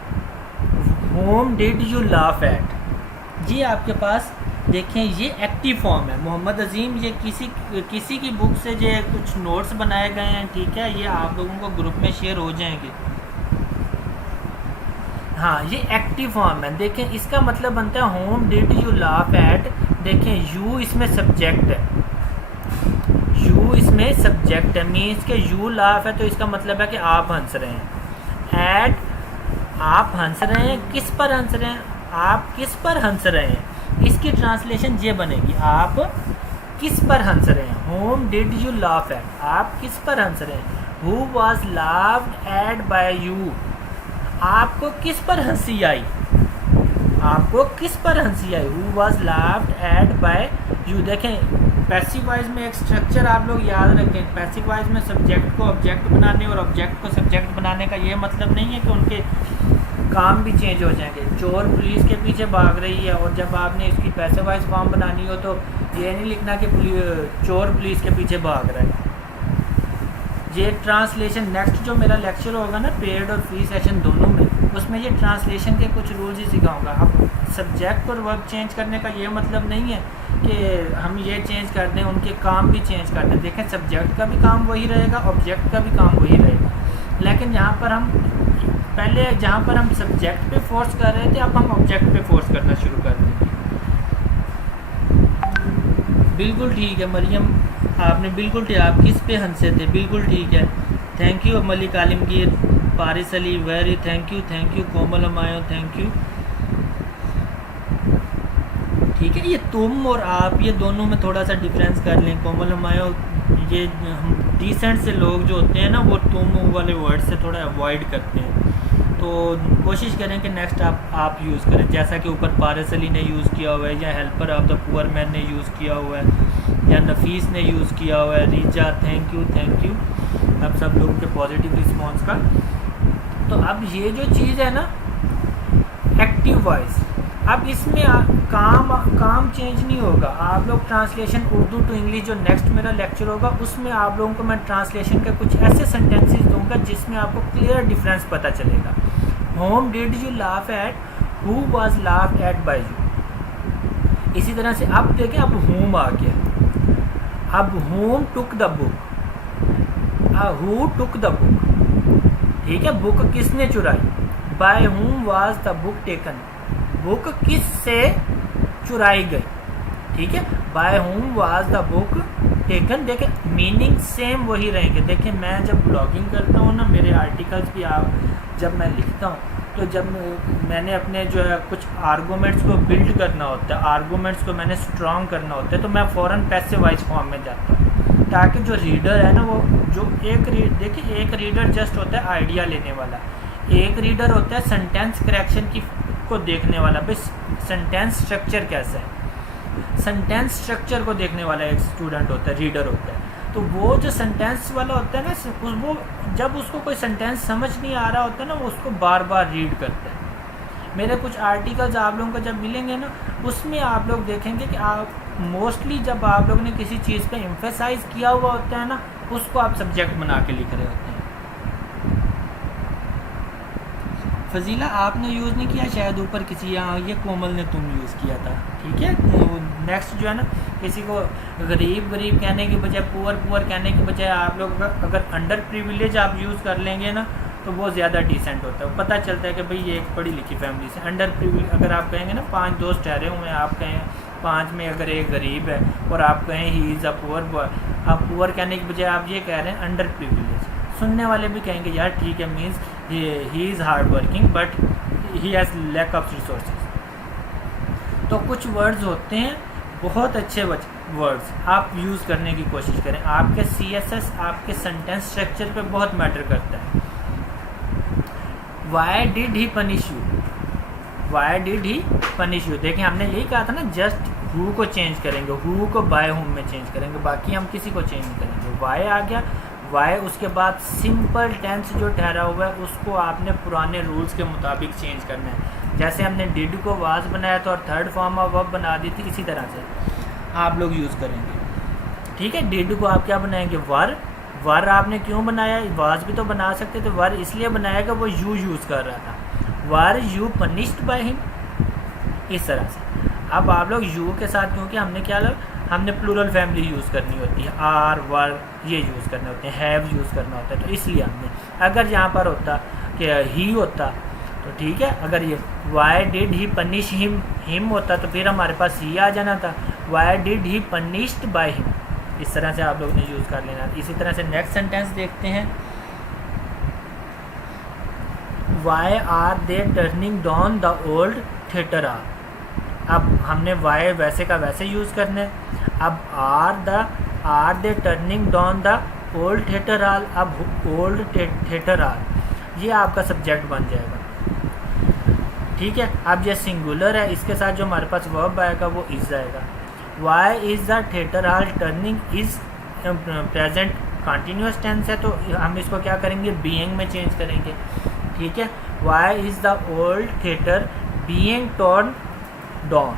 home did you laugh eight, ये आपके पास देखें ये एक्टिव फॉर्म है। मोहम्मद अजीम, ये किसी की बुक से जो कुछ नोट्स बनाए गए हैं, ठीक है, ये आप लोगों को ग्रुप में शेयर हो जाएंगे। हाँ, ये एक्टिव फॉर्म है। देखें इसका मतलब बनता है home did you laugh eight. देखें यू इसमें सब्जेक्ट है, यू इसमें सब्जेक्ट है, मीन्स के यू लाफ है तो इसका मतलब है कि आप हंस रहे हैं। एट, आप हंस रहे हैं, किस पर हंस रहे हैं, आप किस पर हंस रहे हैं, इसकी ट्रांसलेशन ये बनेगी आप किस पर हंस रहे हैं। Whom did you laugh at, आप किस पर हंस रहे हैं। Who was laughed at by you, आपको किस पर हंसी आई, आपको किस पर हंसी आई। Who was laughed at by you. देखें पैसिव वॉइस में एक स्ट्रक्चर आप लोग याद रखें। पैसिव वॉइस में सब्जेक्ट को ऑब्जेक्ट बनाने और ऑब्जेक्ट को सब्जेक्ट बनाने का ये मतलब नहीं है कि उनके काम भी चेंज हो जाएंगे। चोर पुलिस के पीछे भाग रही है और जब आपने इसकी पैसिव वॉइस फॉर्म बनानी हो तो ये नहीं लिखना कि चोर पुलिस के पीछे भाग रहा है। ये ट्रांसलेशन नेक्स्ट जो मेरा लेक्चर होगा ना पेड और फ्री सेशन दोनों में, उसमें ये ट्रांसलेशन के कुछ रूल्स ही सिखाऊंगा। अब सब्जेक्ट और वर्ब चेंज करने का ये मतलब नहीं है कि हम ये चेंज कर दें, उनके काम भी चेंज कर दें। देखें सब्जेक्ट का भी काम वही रहेगा, ऑब्जेक्ट का भी काम वही रहेगा, लेकिन यहाँ पर हम पहले जहाँ पर हम सब्जेक्ट पे फोर्स कर रहे थे अब हम ऑब्जेक्ट पे फोर्स करना शुरू कर देंगे। बिल्कुल ठीक है मरियम, आपने बिल्कुल ठीक, आप किस पे हंसे थे, बिल्कुल ठीक है। Thank you Malik Alamgir, Paris Ali, very thank you. Komal Humayun, thank you. ठीक है, ये तुम और आप ये दोनों में थोड़ा सा डिफरेंस कर लें। कोमल हमायो, ये हम डिसेंट से लोग जो होते हैं ना वो तुम वाले वर्ड से थोड़ा अवॉइड करते हैं। तो कोशिश करें कि नेक्स्ट आप यूज़ करें, जैसा कि ऊपर पारस अली ने यूज़ किया हुआ है, या helper of the poor man ने यूज़ किया हुआ है, या नफीस ने यूज़ किया हुआ है, रीजा थैंक यू अब सब लोगों के पॉजिटिव रिस्पॉन्स का। तो अब ये जो चीज़ है ना एक्टिव वॉइस, अब इसमें काम चेंज नहीं होगा। आप लोग ट्रांसलेशन उर्दू टू इंग्लिश जो नेक्स्ट मेरा लेक्चर होगा उसमें आप लोगों को मैं ट्रांसलेशन के कुछ ऐसे सेंटेंसेस दूंगा जिसमें आपको क्लियर डिफरेंस पता चलेगा। Whom did you laugh at, who was laugh at by you. इसी तरह से अब देखें, अब होम आ गया, अब home took the book, who took the book, ठीक है, बुक किसने चुराई, by whom was the book taken, book किस से चुराई गई, ठीक है, by whom was the book taken. देखें मीनिंग सेम वही रहेंगे। देखें मैं जब ब्लॉगिंग करता हूँ ना, मेरे आर्टिकल्स भी जब मैं लिखता हूँ तो जब मैंने अपने जो है कुछ आर्गूमेंट्स को बिल्ड करना होता है, आर्गूमेंट्स को मैंने स्ट्रॉन्ग करना होता है, तो मैं फ़ौरन पैसिव वॉइस फॉर्म में जाता हूँ, ताकि जो रीडर है ना वो जो देखिए एक रीडर जस्ट होता है आइडिया लेने वाला, एक रीडर होता है सेंटेंस करेक्शन को देखने वाला, भाई सेंटेंस स्ट्रक्चर कैसा है, सेंटेंस स्ट्रक्चर को देखने वाला एक स्टूडेंट होता है, रीडर होता है। तो वो जो सेंटेंस वाला होता है ना, वो जब उसको कोई सेंटेंस समझ नहीं आ रहा होता है ना, वो उसको बार बार रीड करता है। मेरे कुछ आर्टिकल्स आप लोगों को जब मिलेंगे ना, उसमें आप लोग देखेंगे कि आप मोस्टली जब आप लोगों ने किसी चीज़ पे एम्फेसाइज किया हुआ होता है ना, उसको आप सब्जेक्ट बना के लिख रहे होते हैं। फजीला आपने यूज़ नहीं किया, शायद ऊपर किसी यहाँ ये कोमल ने तुम यूज़ किया था, ठीक है। नेक्स्ट जो है ना, किसी को गरीब कहने के बजाय पुअर कहने के बजाय आप लोग अगर अंडर प्रिविलेज आप यूज़ कर लेंगे ना, तो वो ज़्यादा डिसेंट होता है। पता चलता है कि भाई ये एक पढ़ी लिखी फैमिली से। अंडर प्रिविलेज अगर आप कहेंगे ना, 5 दोस्त ठहरे हुए हैं, आप कहें 5 में अगर एक गरीब है और आप कहें he is a poor boy, आप पुअर कहने के बजाय आप ये कह रहे हैं अंडर प्रिविलेज, सुनने वाले भी कहेंगे यार ठीक है, means he is hard working but he has lack of resources. तो कुछ वर्ड्स होते हैं बहुत अच्छे वर्ड्स, आप यूज़ करने की कोशिश करें। आपके CSS आपके सेंटेंस स्ट्रक्चर पे बहुत मैटर करता है। Why did he punish you, why did he punish you, देखें हमने यही कहा था ना, जस्ट हु को चेंज करेंगे, हु को बाय हुम में चेंज करेंगे, बाकी हम किसी को चेंज नहीं करेंगे। वाई आ गया, वाई उसके बाद सिंपल टेंस जो ठहरा हुआ है उसको आपने पुराने रूल्स के मुताबिक चेंज करना है। जैसे हमने डिड को वाज बनाया था और थर्ड फॉर्म ऑफ वर्ब बना दी थी, इसी तरह से आप लोग यूज़ करेंगे, ठीक है। डिड को आप क्या बनाएंगे, वर आपने क्यों बनाया, वाज भी तो बना सकते थे, वर इसलिए बनाया कि वो यू यूज़ कर रहा था, were you punished bye him, इस तरह से। अब आप लोग यू के साथ, क्योंकि हमने प्लूरल फैमिली यूज़ करनी होती है, आर वर ये यूज़ करने होते हैं, हैव यूज़ करना होता है, तो इसलिए हमने, अगर यहाँ पर होता कि ही होता तो ठीक है, अगर ये why did he punish him होता तो फिर हमारे पास ही आ जाना था, why did he punished bye him, इस तरह से आप लोगों ने यूज़ कर लेना। इसी तरह से नेक्स्ट सेंटेंस देखते हैं, why are they turning down the old theatre are. अब हमने वाई वैसे का वैसे यूज़ करना है। अब are they turning down the old theatre are, अब ओल्ड थिएटर आर ये आपका सब्जेक्ट बन जाएगा, ठीक है। अब ये सिंगुलर है, इसके साथ जो हमारे पास वर्ब आएगा वो इज आएगा। Why is the theatre hall turning, is present continuous tense है, तो हम इसको क्या करेंगे, बीइंग में चेंज करेंगे, ठीक है। Why is the old theatre being turn down,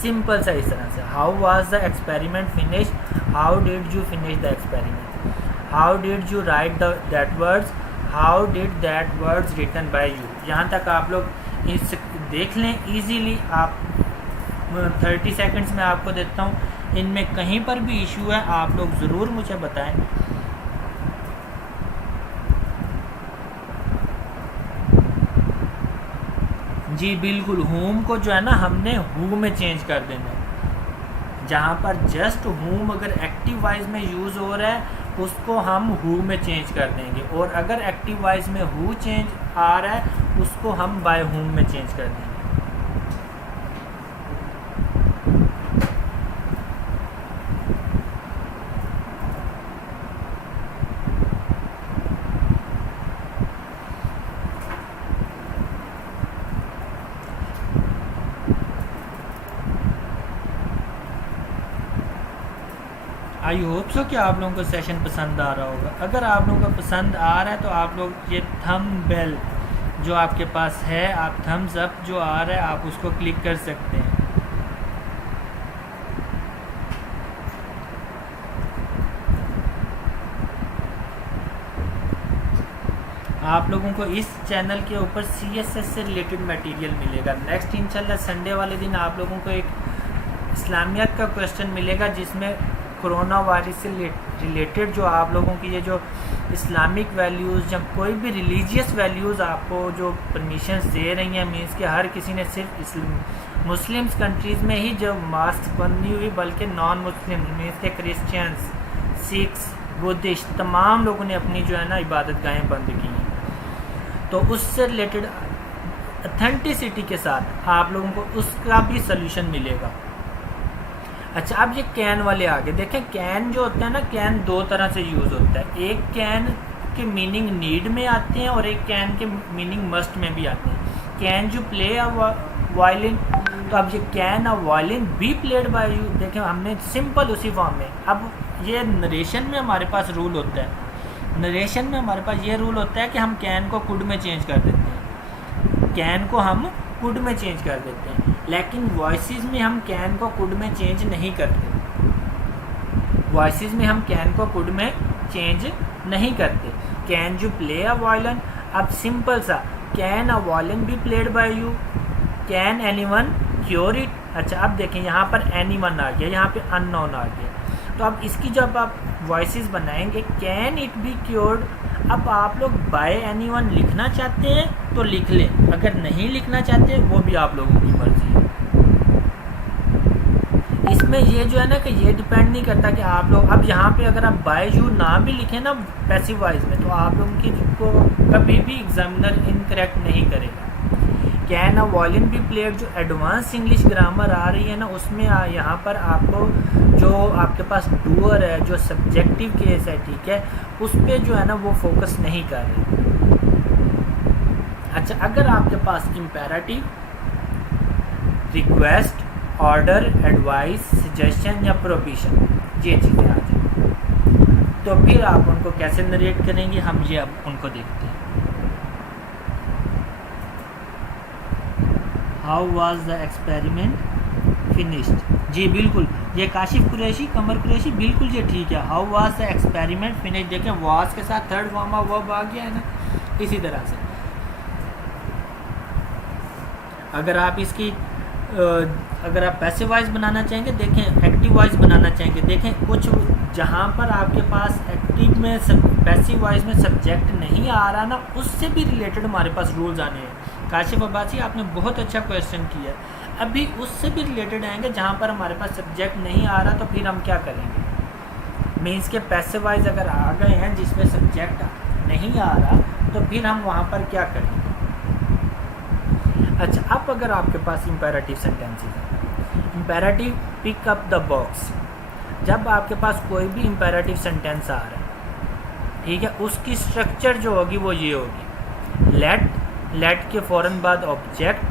simple सा इस तरह से। How was the experiment finish, how did you finish the experiment, how did you write that words, how did that words written by you. यहाँ तक आप लोग इस देख लें इजीली। आप 30 सेकंड्स में आपको देता हूँ, इनमें कहीं पर भी इशू है आप लोग ज़रूर मुझे बताएं। जी बिल्कुल, होम को जो है ना हमने हु में चेंज कर देना है। जहाँ पर जस्ट होम अगर एक्टिव वाइज में यूज़ हो रहा है उसको हम हु में चेंज कर देंगे, और अगर एक्टिव वाइज में हु चेंज आ रहा है उसको हम बाय होम में चेंज कर देंगे। आई होप सो कि आप लोगों को सेशन पसंद आ रहा होगा। अगर आप लोगों को पसंद आ रहा है तो आप लोग ये थंबनेल जो आपके पास है, आप थम्स अप जो आ रहा है आप उसको क्लिक कर सकते हैं। आप लोगों को इस चैनल के ऊपर CSS से रिलेटेड मटेरियल मिलेगा। नेक्स्ट इंशाल्लाह संडे वाले दिन आप लोगों को एक इस्लामियत का क्वेश्चन मिलेगा जिसमें कोरोना वायरस से रिलेटेड जो आप लोगों की ये जो इस्लामिक वैल्यूज़ या कोई भी रिलीजियस वैल्यूज़ आपको जो परमिशन दे रही हैं, मीन्स कि हर किसी ने सिर्फ मुस्लिम्स कंट्रीज़ में ही जो मास्क बंदी हुई, बल्कि नॉन मुस्लिम मीन्स के क्रिश्चियंस, सिख्स, बुद्धिस्ट तमाम लोगों ने अपनी जो है ना इबादत गाहें बंद की हैं। तो उससे रिलेटेड ऑथेंटिसिटी के साथ आप लोगों को उसका भी सल्यूशन मिलेगा। अच्छा, अब ये कैन वाले आगे देखें। कैन जो होता है ना, कैन दो तरह से यूज़ होता है। एक कैन के मीनिंग नीड में आते हैं और एक कैन के मीनिंग मस्ट में भी आते हैं। कैन जो प्ले अ वायलिन, तो अब ये can a violin be played by you, देखें हमने सिंपल उसी फॉर्म में। अब ये नरेशन में हमारे पास रूल होता है, नरेशन में हमारे पास ये रूल होता है कि हम कैन को कुड में चेंज कर देते हैं, कैन को हम कुड में चेंज कर देते हैं। लेकिन वॉइसेस में हम कैन को कुड में चेंज नहीं करते, वॉइसेस में हम कैन को कुड में चेंज नहीं करते। Can you play a violin, अब सिंपल सा can a violin be played by you, can anyone cure it. अच्छा, अब देखें यहाँ पर एनीवन आ गया, यहाँ पे अननोन आ गया। तो अब इसकी जब आप वॉइसेस बनाएंगे कैन इट बी क्योर्ड, अब आप लोग बाय एनीवन लिखना चाहते हैं तो लिख लें, अगर नहीं लिखना चाहते वो भी आप लोगों की मर्जी है। इसमें ये जो है ना कि ये डिपेंड नहीं करता कि आप लोग, अब यहाँ पे अगर आप बाय यू ना भी लिखें ना पैसिव वॉइस में, तो आप लोगों की को कभी भी एग्जामिनर इनकरेक्ट नहीं करेगा। Can a violin be played जो एडवांस इंग्लिश ग्रामर आ रही है ना, उसमें यहाँ पर आपको जो आपके पास डूअर है, जो सब्जेक्टिव केस है, ठीक है, उस पर जो है ना वो फोकस नहीं कर रहे। अच्छा, अगर आपके पास imperative, request, order, advice, suggestion या प्रोविजन ये चीज़ें आ जाए तो फिर आप उनको कैसे नरेट करेंगे, हम ये अब उनको देखते हैं। How was the experiment finished, जी बिल्कुल, ये काशिफ कुरैशी, कमर कुरैशी, बिल्कुल ये ठीक है। How was the experiment finished, देखें वाज के साथ थर्ड फॉर्म ऑफ वर्ब आ गया है ना। इसी तरह से अगर आप इसकी अगर आप पैसिव वॉइस बनाना चाहेंगे, देखें एक्टिव वॉइस बनाना चाहेंगे, देखें कुछ जहाँ पर आपके पास एक्टिव में पैसिव वॉइस में सब्जेक्ट नहीं आ रहा ना, उससे भी रिलेटेड हमारे पास रूल्स आने हैं। काशिफ अब्बासी, आपने बहुत अच्छा क्वेश्चन किया। अभी उससे भी रिलेटेड आएंगे जहाँ पर हमारे पास सब्जेक्ट नहीं आ रहा, तो फिर हम क्या करेंगे। मीन्स के पैसिव वॉइस अगर आ गए हैं जिसमें सब्जेक्ट नहीं आ रहा, तो फिर हम वहाँ पर क्या करेंगे। अच्छा, अब अगर आपके पास इम्पेरेटिव सेंटेंसेस हैं, imperative pick up the box, जब आपके पास कोई भी इम्पेरेटिव सेंटेंस आ रहा है, ठीक है, उसकी स्ट्रक्चर जो होगी वो ये होगी। लेट के फ़ौरन बाद ऑब्जेक्ट,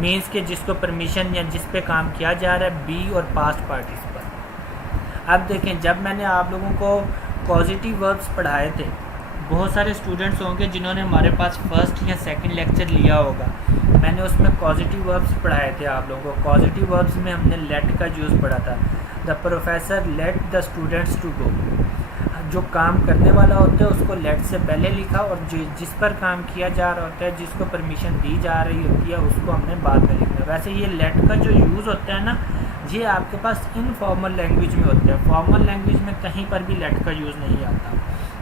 मीन्स के जिसको परमिशन या जिस पे काम किया जा रहा है, बी और पास्ट पार्टिसिपल। अब देखें, जब मैंने आप लोगों को पॉजिटिव वर्ब्स पढ़ाए थे, बहुत सारे स्टूडेंट्स होंगे जिन्होंने हमारे पास फर्स्ट या सेकंड लेक्चर लिया होगा, मैंने उसमें पॉजिटिव वर्ब्स पढ़ाए थे आप लोगों को। पॉजिटिव वर्ब्स में हमने लेट का यूज़ पढ़ा था। The professor let the students to go, जो काम करने वाला होता है उसको लेट से पहले लिखा, और जिस पर काम किया जा रहा होता है, जिसको परमिशन दी जा रही होती है, उसको हमने बाद में लिखा। वैसे ये लेट का जो यूज़ होता है ना, ये आपके पास इनफॉर्मल लैंग्वेज में होता है। फॉर्मल लैंग्वेज में कहीं पर भी लेट का यूज़ नहीं आता।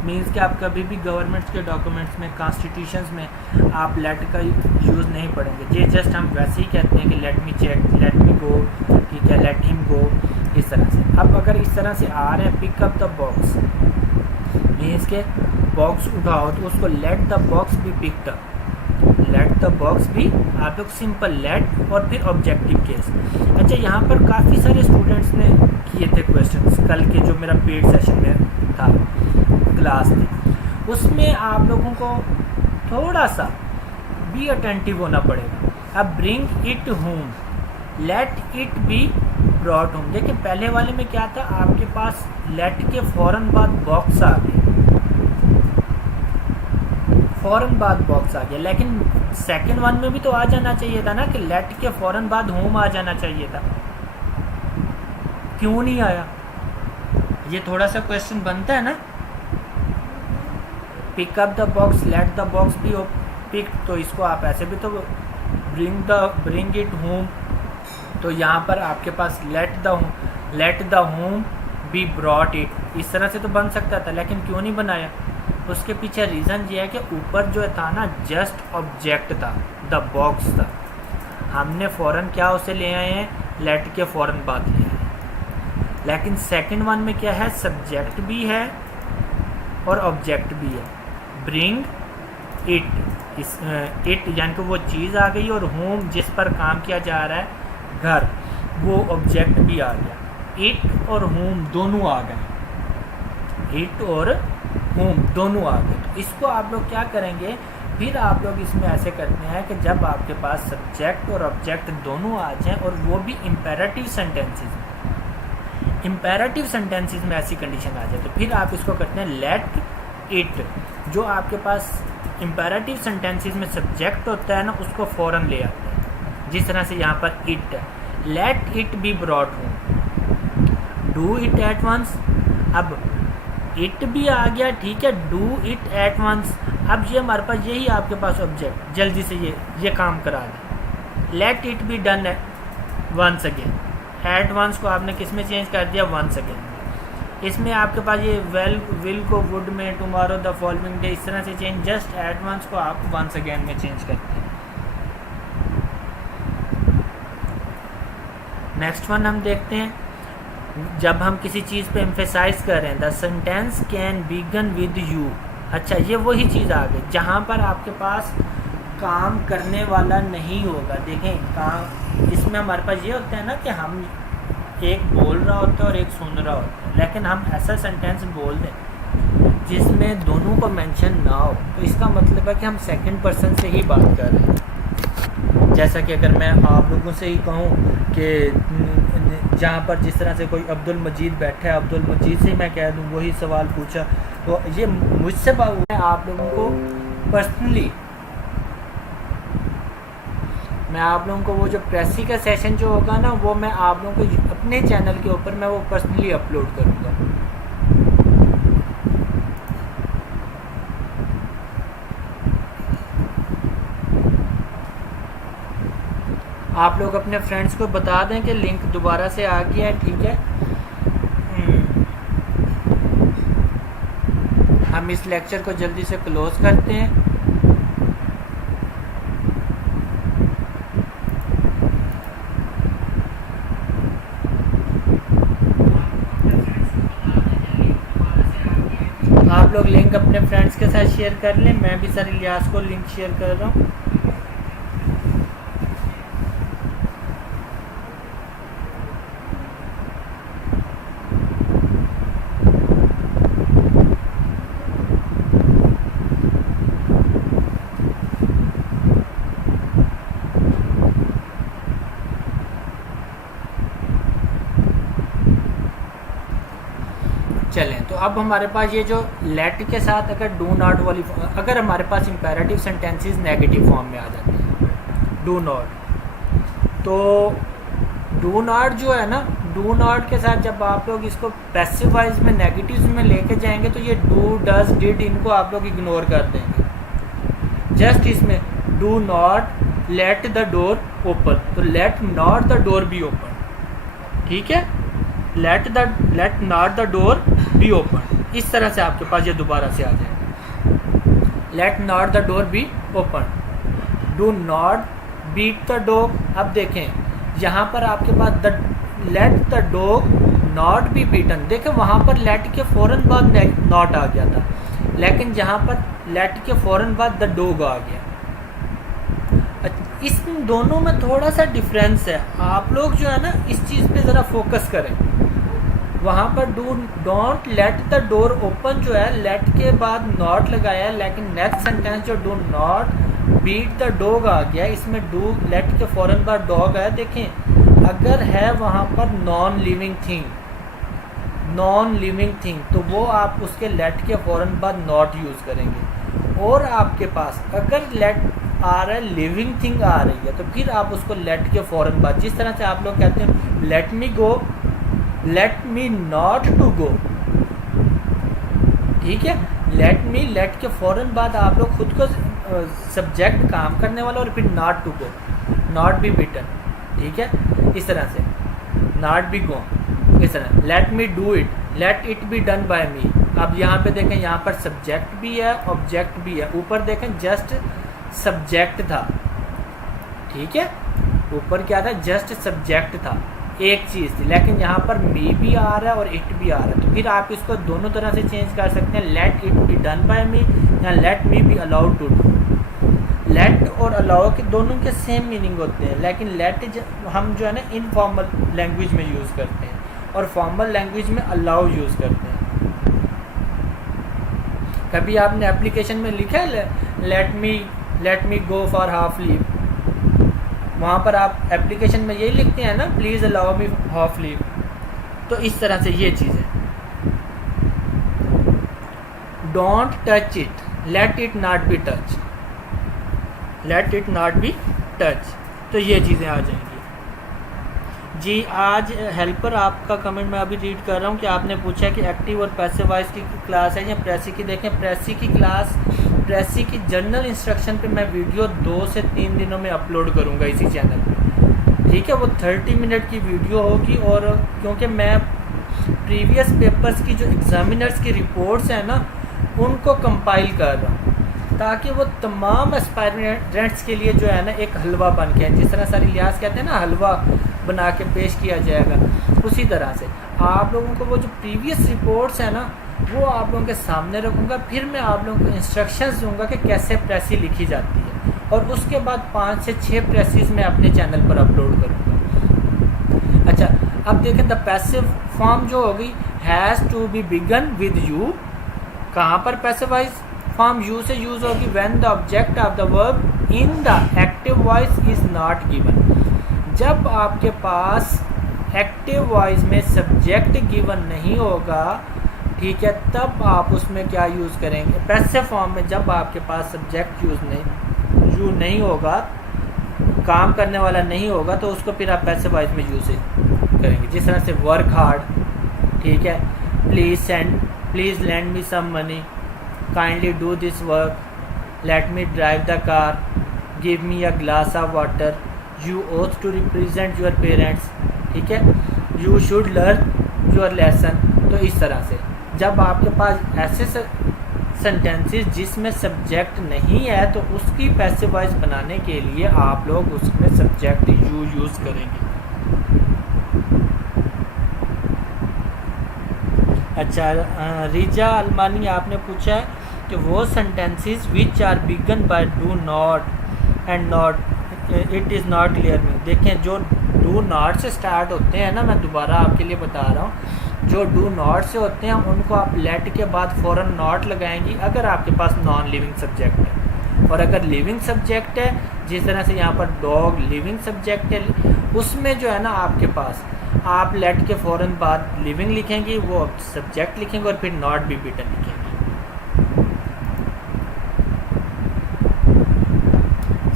मीन्स कि आप कभी भी गवर्नमेंट्स के डॉक्यूमेंट्स में, कॉन्स्टिट्यूशंस में आप लेट का यूज़ नहीं पढ़ेंगे। ये जस्ट हम वैसे ही कहते हैं कि let me check, let me go, ठीक है, लेट हिम गो, इस तरह से। अब अगर इस तरह से आ रहे हैं pick up the box, means के बॉक्स उठाओ, तो उसको let the box be picked up, let the box भी आप लोग सिंपल लेट और फिर ऑब्जेक्टिव केस। अच्छा, यहाँ पर काफ़ी सारे स्टूडेंट्स ने किए थे क्वेश्चंस, कल के जो मेरा पेड सेशन में था क्लास में, उसमें आप लोगों को थोड़ा सा बी अटेंटिव होना पड़ेगा। अब bring it home, late it be brought home. देखिए पहले वाले में क्या था, आपके पास लेट के फ़ौरन बाद बॉक्स आ गया, फ़ौरन बाद बॉक्स आ गया, लेकिन सेकंड वन में भी तो आ जाना चाहिए था ना कि लेट के फ़ौरन बाद होम आ जाना चाहिए था, क्यों नहीं आया? ये थोड़ा सा क्वेश्चन बनता है ना। Pick up the box, let the box be pick, तो इसको आप ऐसे भी तो ब्रिंग इट होम, तो यहाँ पर आपके पास let the home be brought it, इस तरह से तो बन सकता था, लेकिन क्यों नहीं बनाया? उसके पीछे रीज़न ये है कि ऊपर जो था ना जस्ट ऑब्जेक्ट था, द बॉक्स था, हमने फ़ौरन क्या उसे ले आए हैं, लेट के फ़ौरन बाद ले आए। लेकिन सेकंड वन में क्या है, सब्जेक्ट भी है और ऑब्जेक्ट भी है, ब्रिंग इट, इट यानी कि वो चीज़ आ गई, और होम जिस पर काम किया जा रहा है घर, वो ऑब्जेक्ट भी आ गया। इट और होम दोनों आ गए, इट और होम दोनों आ गए। तो इसको आप लोग क्या करेंगे, फिर आप लोग इसमें ऐसे करते हैं कि जब आपके पास सब्जेक्ट और ऑब्जेक्ट दोनों आ जाएं, और वो भी इम्पेरेटिव सेंटेंसेस में, इम्पेरेटिव सेंटेंसेस में ऐसी कंडीशन आ जाए, तो फिर आप इसको करते हैं लेट इट। जो आपके पास इम्पेरेटिव सेंटेंसेस में सब्जेक्ट होता है ना, उसको फ़ौरन ले आते हैं, जिस तरह से यहाँ पर इट है, let it be brought home, do it at once. अब इट भी आ गया, ठीक है, डू इट एट वंस। अब ये हमारे पास यही आपके पास ऑब्जेक्ट जल्दी से ये काम करा दे, let it be done once again. At once को आपने किस में चेंज कर दिया, वंस अगेन। इसमें आपके पास ये विल को वुड में, टुमारो द फॉलोइंग डे, इस तरह से चेंज, जस्ट एट वंस को आप वंस अगेन में चेंज करते हैं। नेक्स्ट वन हम देखते हैं, जब हम किसी चीज़ पे एम्फेसाइज कर रहे हैं, the sentence can begin with you. अच्छा, ये वही चीज़ आ गई जहाँ पर आपके पास काम करने वाला नहीं होगा। देखें काम, इसमें हमारे पास ये होता है ना कि हम एक बोल रहा होता है और एक सुन रहा होता है, लेकिन हम ऐसा सेंटेंस बोल दें जिसमें दोनों को मेंशन ना हो, तो इसका मतलब है कि हम सेकंड पर्सन से ही बात कर रहे हैं। जैसा कि अगर मैं आप लोगों से ही कहूँ कि जहाँ पर जिस तरह से कोई अब्दुल मजीद बैठा है, अब्दुल मजीद से मैं कह दूँ वही सवाल पूछा, तो ये मुझसे बात है। आप लोगों को पर्सनली, मैं आप लोगों को वो जो प्रेसी का सेशन जो होगा ना, वो मैं आप लोगों को अपने चैनल के ऊपर मैं वो पर्सनली अपलोड करूँगा। आप लोग अपने फ्रेंड्स को बता दें कि लिंक दोबारा से आ गया है, ठीक है। हम इस लेक्चर को जल्दी से क्लोज करते हैं। आप लोग लिंक अपने फ्रेंड्स के साथ शेयर कर लें, मैं भी सर इलियास को लिंक शेयर कर रहा हूँ। चलें, तो अब हमारे पास ये जो लेट के साथ अगर डू नॉट वाली, अगर हमारे पास इम्पेरेटिव सेंटेंसेस नेगेटिव फॉर्म में आ जाते हैं, डू नॉट, तो डू नॉट जो है ना, डू नॉट के साथ जब आप लोग इसको पैसिव वॉइस में नेगेटिव में लेके जाएंगे, तो ये डू, डज, डिड, इनको आप लोग इग्नोर कर देंगे। जस्ट इसमें do not let the door open, तो let not the door be open, ठीक है, let not the door be open, इस तरह से आपके पास ये दोबारा से आ जाएगा, let not the door be open. Do not beat the dog. अब देखें यहाँ पर आपके पास let the dog not be beaten, देखें वहाँ पर लेट के फ़ौरन बाद नॉट आ गया था, लेकिन जहाँ पर लेट के फ़ौरन बाद द डॉग आ गया। इस दोनों में थोड़ा सा डिफरेंस है, आप लोग जो है ना इस चीज़ पे ज़रा फोकस करें। वहाँ पर don't let the door open जो है, लेट के बाद नॉट लगाया है, लेकिन नेक्स्ट सेंटेंस जो do not beat the dog आ गया, इसमें डू लेट के फ़ौरन बाद डॉग है। देखें अगर है वहाँ पर नॉन लिविंग थिंग तो वो आप उसके लेट के फ़ौरन बाद नॉट यूज़ करेंगे। और आपके पास अगर लेट आ रहा है, लिविंग थिंग आ रही है, तो फिर आप उसको लेट के फ़ौरन बाद, जिस तरह से आप लोग कहते हैं let me go, let me not to go, ठीक है, लेट के फ़ौरन बाद आप लोग खुद को सब्जेक्ट काम करने वाला और फिर not to go, not be beaten, ठीक है, इस तरह से नॉट बी गो, इस तरह let me do it, let it be done by me. अब यहाँ पे देखें, यहाँ पर सब्जेक्ट भी है, ऑब्जेक्ट भी है। ऊपर देखें जस्ट सब्जेक्ट था, ठीक है, ऊपर क्या था, जस्ट सब्जेक्ट था, एक चीज़ थी, लेकिन यहाँ पर मी भी आ रहा है और इट भी आ रहा है। तो फिर आप इसको दोनों तरह से चेंज कर सकते हैं, let it be done by me या let me be allowed to do. Let और अलाउ के दोनों के सेम मीनिंग होते हैं, लेकिन लेट हम जो है ना इनफॉर्मल लैंग्वेज में यूज़ करते हैं और फॉर्मल लैंग्वेज में अलाउ यूज़ करते हैं। कभी आपने एप्लीकेशन में लिखा है late me go for half leave, वहाँ पर आप एप्लीकेशन में यही लिखते हैं ना, please allow me half leave. तो इस तरह से ये चीज़ है। Don't touch it, let it not be touch, let it not be touch. तो ये चीज़ें आ जाएंगी जी। आज हेल्पर आपका कमेंट मैं अभी रीड कर रहा हूँ कि आपने पूछा कि एक्टिव और पैसिव वॉइस की क्लास है या प्रेसी की। देखें प्रेसी की क्लास, प्रेसी की जनरल इंस्ट्रक्शन पे मैं वीडियो 2 से 3 दिनों में अपलोड करूँगा इसी चैनल पे, ठीक है। वो 30 मिनट की वीडियो होगी, और क्योंकि मैं प्रीवियस पेपर्स की जो एग्जामिनर्स की रिपोर्ट्स हैं ना उनको कंपाइल कर रहा हूँ, ताकि वो तमाम एस्पायरेंट्स के लिए जो है ना एक हलवा बन के, जिस तरह सारी लिहाज कहते हैं ना हलवा बना के पेश किया जाएगा, उसी तरह से आप लोगों को वो जो प्रीवियस रिपोर्ट्स हैं ना वो आप लोगों के सामने रखूँगा। फिर मैं आप लोगों को इंस्ट्रक्शंस दूंगा कि कैसे प्रेसी लिखी जाती है, और उसके बाद 5 से 6 प्रेसीज मैं अपने चैनल पर अपलोड करूँगा। अच्छा, अब देखें द पैसिव फॉर्म जो होगी has to be begin with you. कहाँ पर पैसिव वॉइस फॉर्म यू से यूज होगी? When the object of the verb in the active voice is not given. जब आपके पास एक्टिव वॉइस में सब्जेक्ट गिवन नहीं होगा, ठीक है, तब आप उसमें क्या यूज़ करेंगे? पैसिव फॉर्म में जब आपके पास सब्जेक्ट यूज नहीं होगा, काम करने वाला नहीं होगा, तो उसको फिर आप पैसिव वॉइस में यूज करेंगे। जिस तरह से वर्क हार्ड, ठीक है, please lend me some money, kindly do this work, let me drive the car, give me a glass of water, you ought to represent your parents, ठीक है, you should learn your lesson. तो इस तरह से जब आपके पास ऐसे sentences जिसमें सब्जेक्ट नहीं है, तो उसकी पैसिव वॉइस बनाने के लिए आप लोग उसमें सब्जेक्ट यू यूज़ करेंगे। अच्छा, रिजा अलमानी आपने पूछा है कि वो sentences which are begun by do not and not, it is not clear me. देखें जो डू नॉट से स्टार्ट होते हैं ना, मैं दोबारा आपके लिए बता रहा हूँ, जो डू नॉट से होते हैं उनको आप लेट के बाद फ़ौरन नॉट लगाएंगी अगर आपके पास नॉन लिविंग सब्जेक्ट है। और अगर लिविंग सब्जेक्ट है, जिस तरह से यहाँ पर डॉग लिविंग सब्जेक्ट है, उसमें जो है ना आपके पास आप लेट के फ़ौरन बाद लिविंग लिखेंगी, वो सब्जेक्ट लिखेंगे और फिर नॉट बी बिटन लिखेंगे।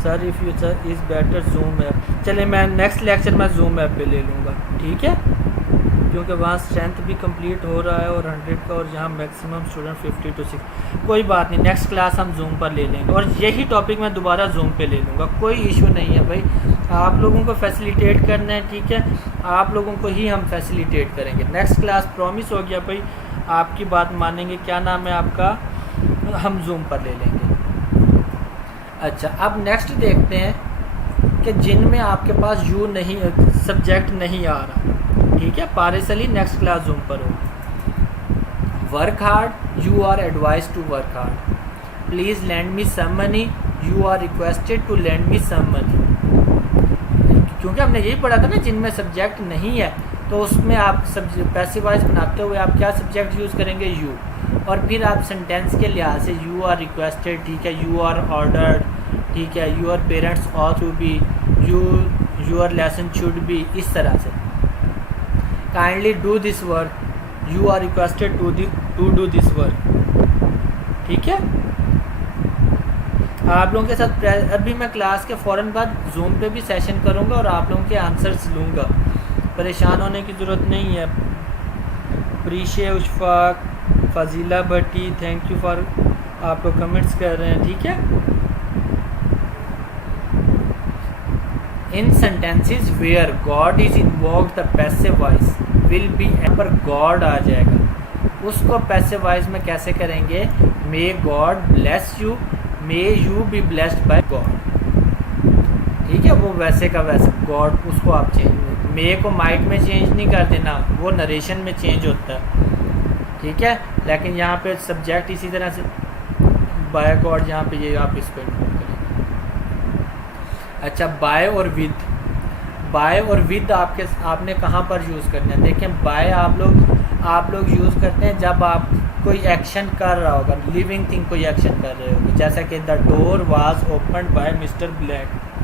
Sir if you sir is better zoom app. चले मैं नेक्स्ट लेक्चर में जूम ऐप पे ले लूँगा, ठीक है, क्योंकि वहाँ स्ट्रेंथ भी कंप्लीट हो रहा है और 100 का, और यहाँ मैक्सिमम स्टूडेंट 50 to 60। कोई बात नहीं, नेक्स्ट क्लास हम जूम पर ले लेंगे, और यही टॉपिक मैं दोबारा जूम पे ले लूँगा, कोई इशू नहीं है भाई। आप लोगों को फैसिलिटेट करना है, ठीक है, आप लोगों को ही हम फैसिलिटेट करेंगे। नेक्स्ट क्लास प्रॉमिस हो गया भाई, आपकी बात मानेंगे। क्या नाम है आपका? हम जूम पर ले लेंगे। अच्छा, अब नेक्स्ट देखते हैं कि जिनमें आपके पास यू नहीं, सब्जेक्ट नहीं आ रहा, ठीक है, पारिसली नेक्स्ट क्लास जूम पर होगी। Work hard, you are advise to work hard. Please lend me some money, you are requested to lend me some money. क्योंकि हमने यही पढ़ा था ना, जिनमें सब्जेक्ट नहीं है तो उसमें आप पैसिव वॉइस बनाते हुए आप क्या सब्जेक्ट यूज़ करेंगे? यू। और फिर आप सेंटेंस के लिहाज से यू आर रिक्वेस्टेड, ठीक है, यू आर ऑर्डर्ड, ठीक है, your parents ought to be, your lesson should be, इस तरह से। Kindly do this work, you are requested to do this work. ठीक है, आप लोगों के साथ अभी मैं क्लास के फ़ौरन बाद जूम पे भी सेशन करूंगा और आप लोगों के आंसर्स लूँगा, परेशान होने की ज़रूरत नहीं है। प्रीशे उशफाक, Fazila Bhatti, thank you for, आप लोग कमेंट्स कर रहे हैं। ठीक है, in sentences where God is invoked the passive voice will be, पर गॉड आ जाएगा, उसको पैसिव वॉइस में कैसे करेंगे? May God bless you, may you be blessed by God. ठीक है, वो वैसे का वैसे गॉड, उसको आप चेंज, मे को माइट में चेंज नहीं कर देना, वो नरेशन में चेंज होता है। ठीक है, लेकिन यहाँ पे सब्जेक्ट इसी तरह से बाय गॉड, यहाँ पे ये आप इसको इन्वोक करेंगे। अच्छा, बाय और विद, बाय और विद आपने कहाँ पर यूज़ करना है? देखें, बाय आप लोग यूज़ करते हैं जब आप कोई एक्शन कर रहा होगा, लिविंग थिंग कोई एक्शन कर रहे होगे, जैसा कि the door was opened by mister black.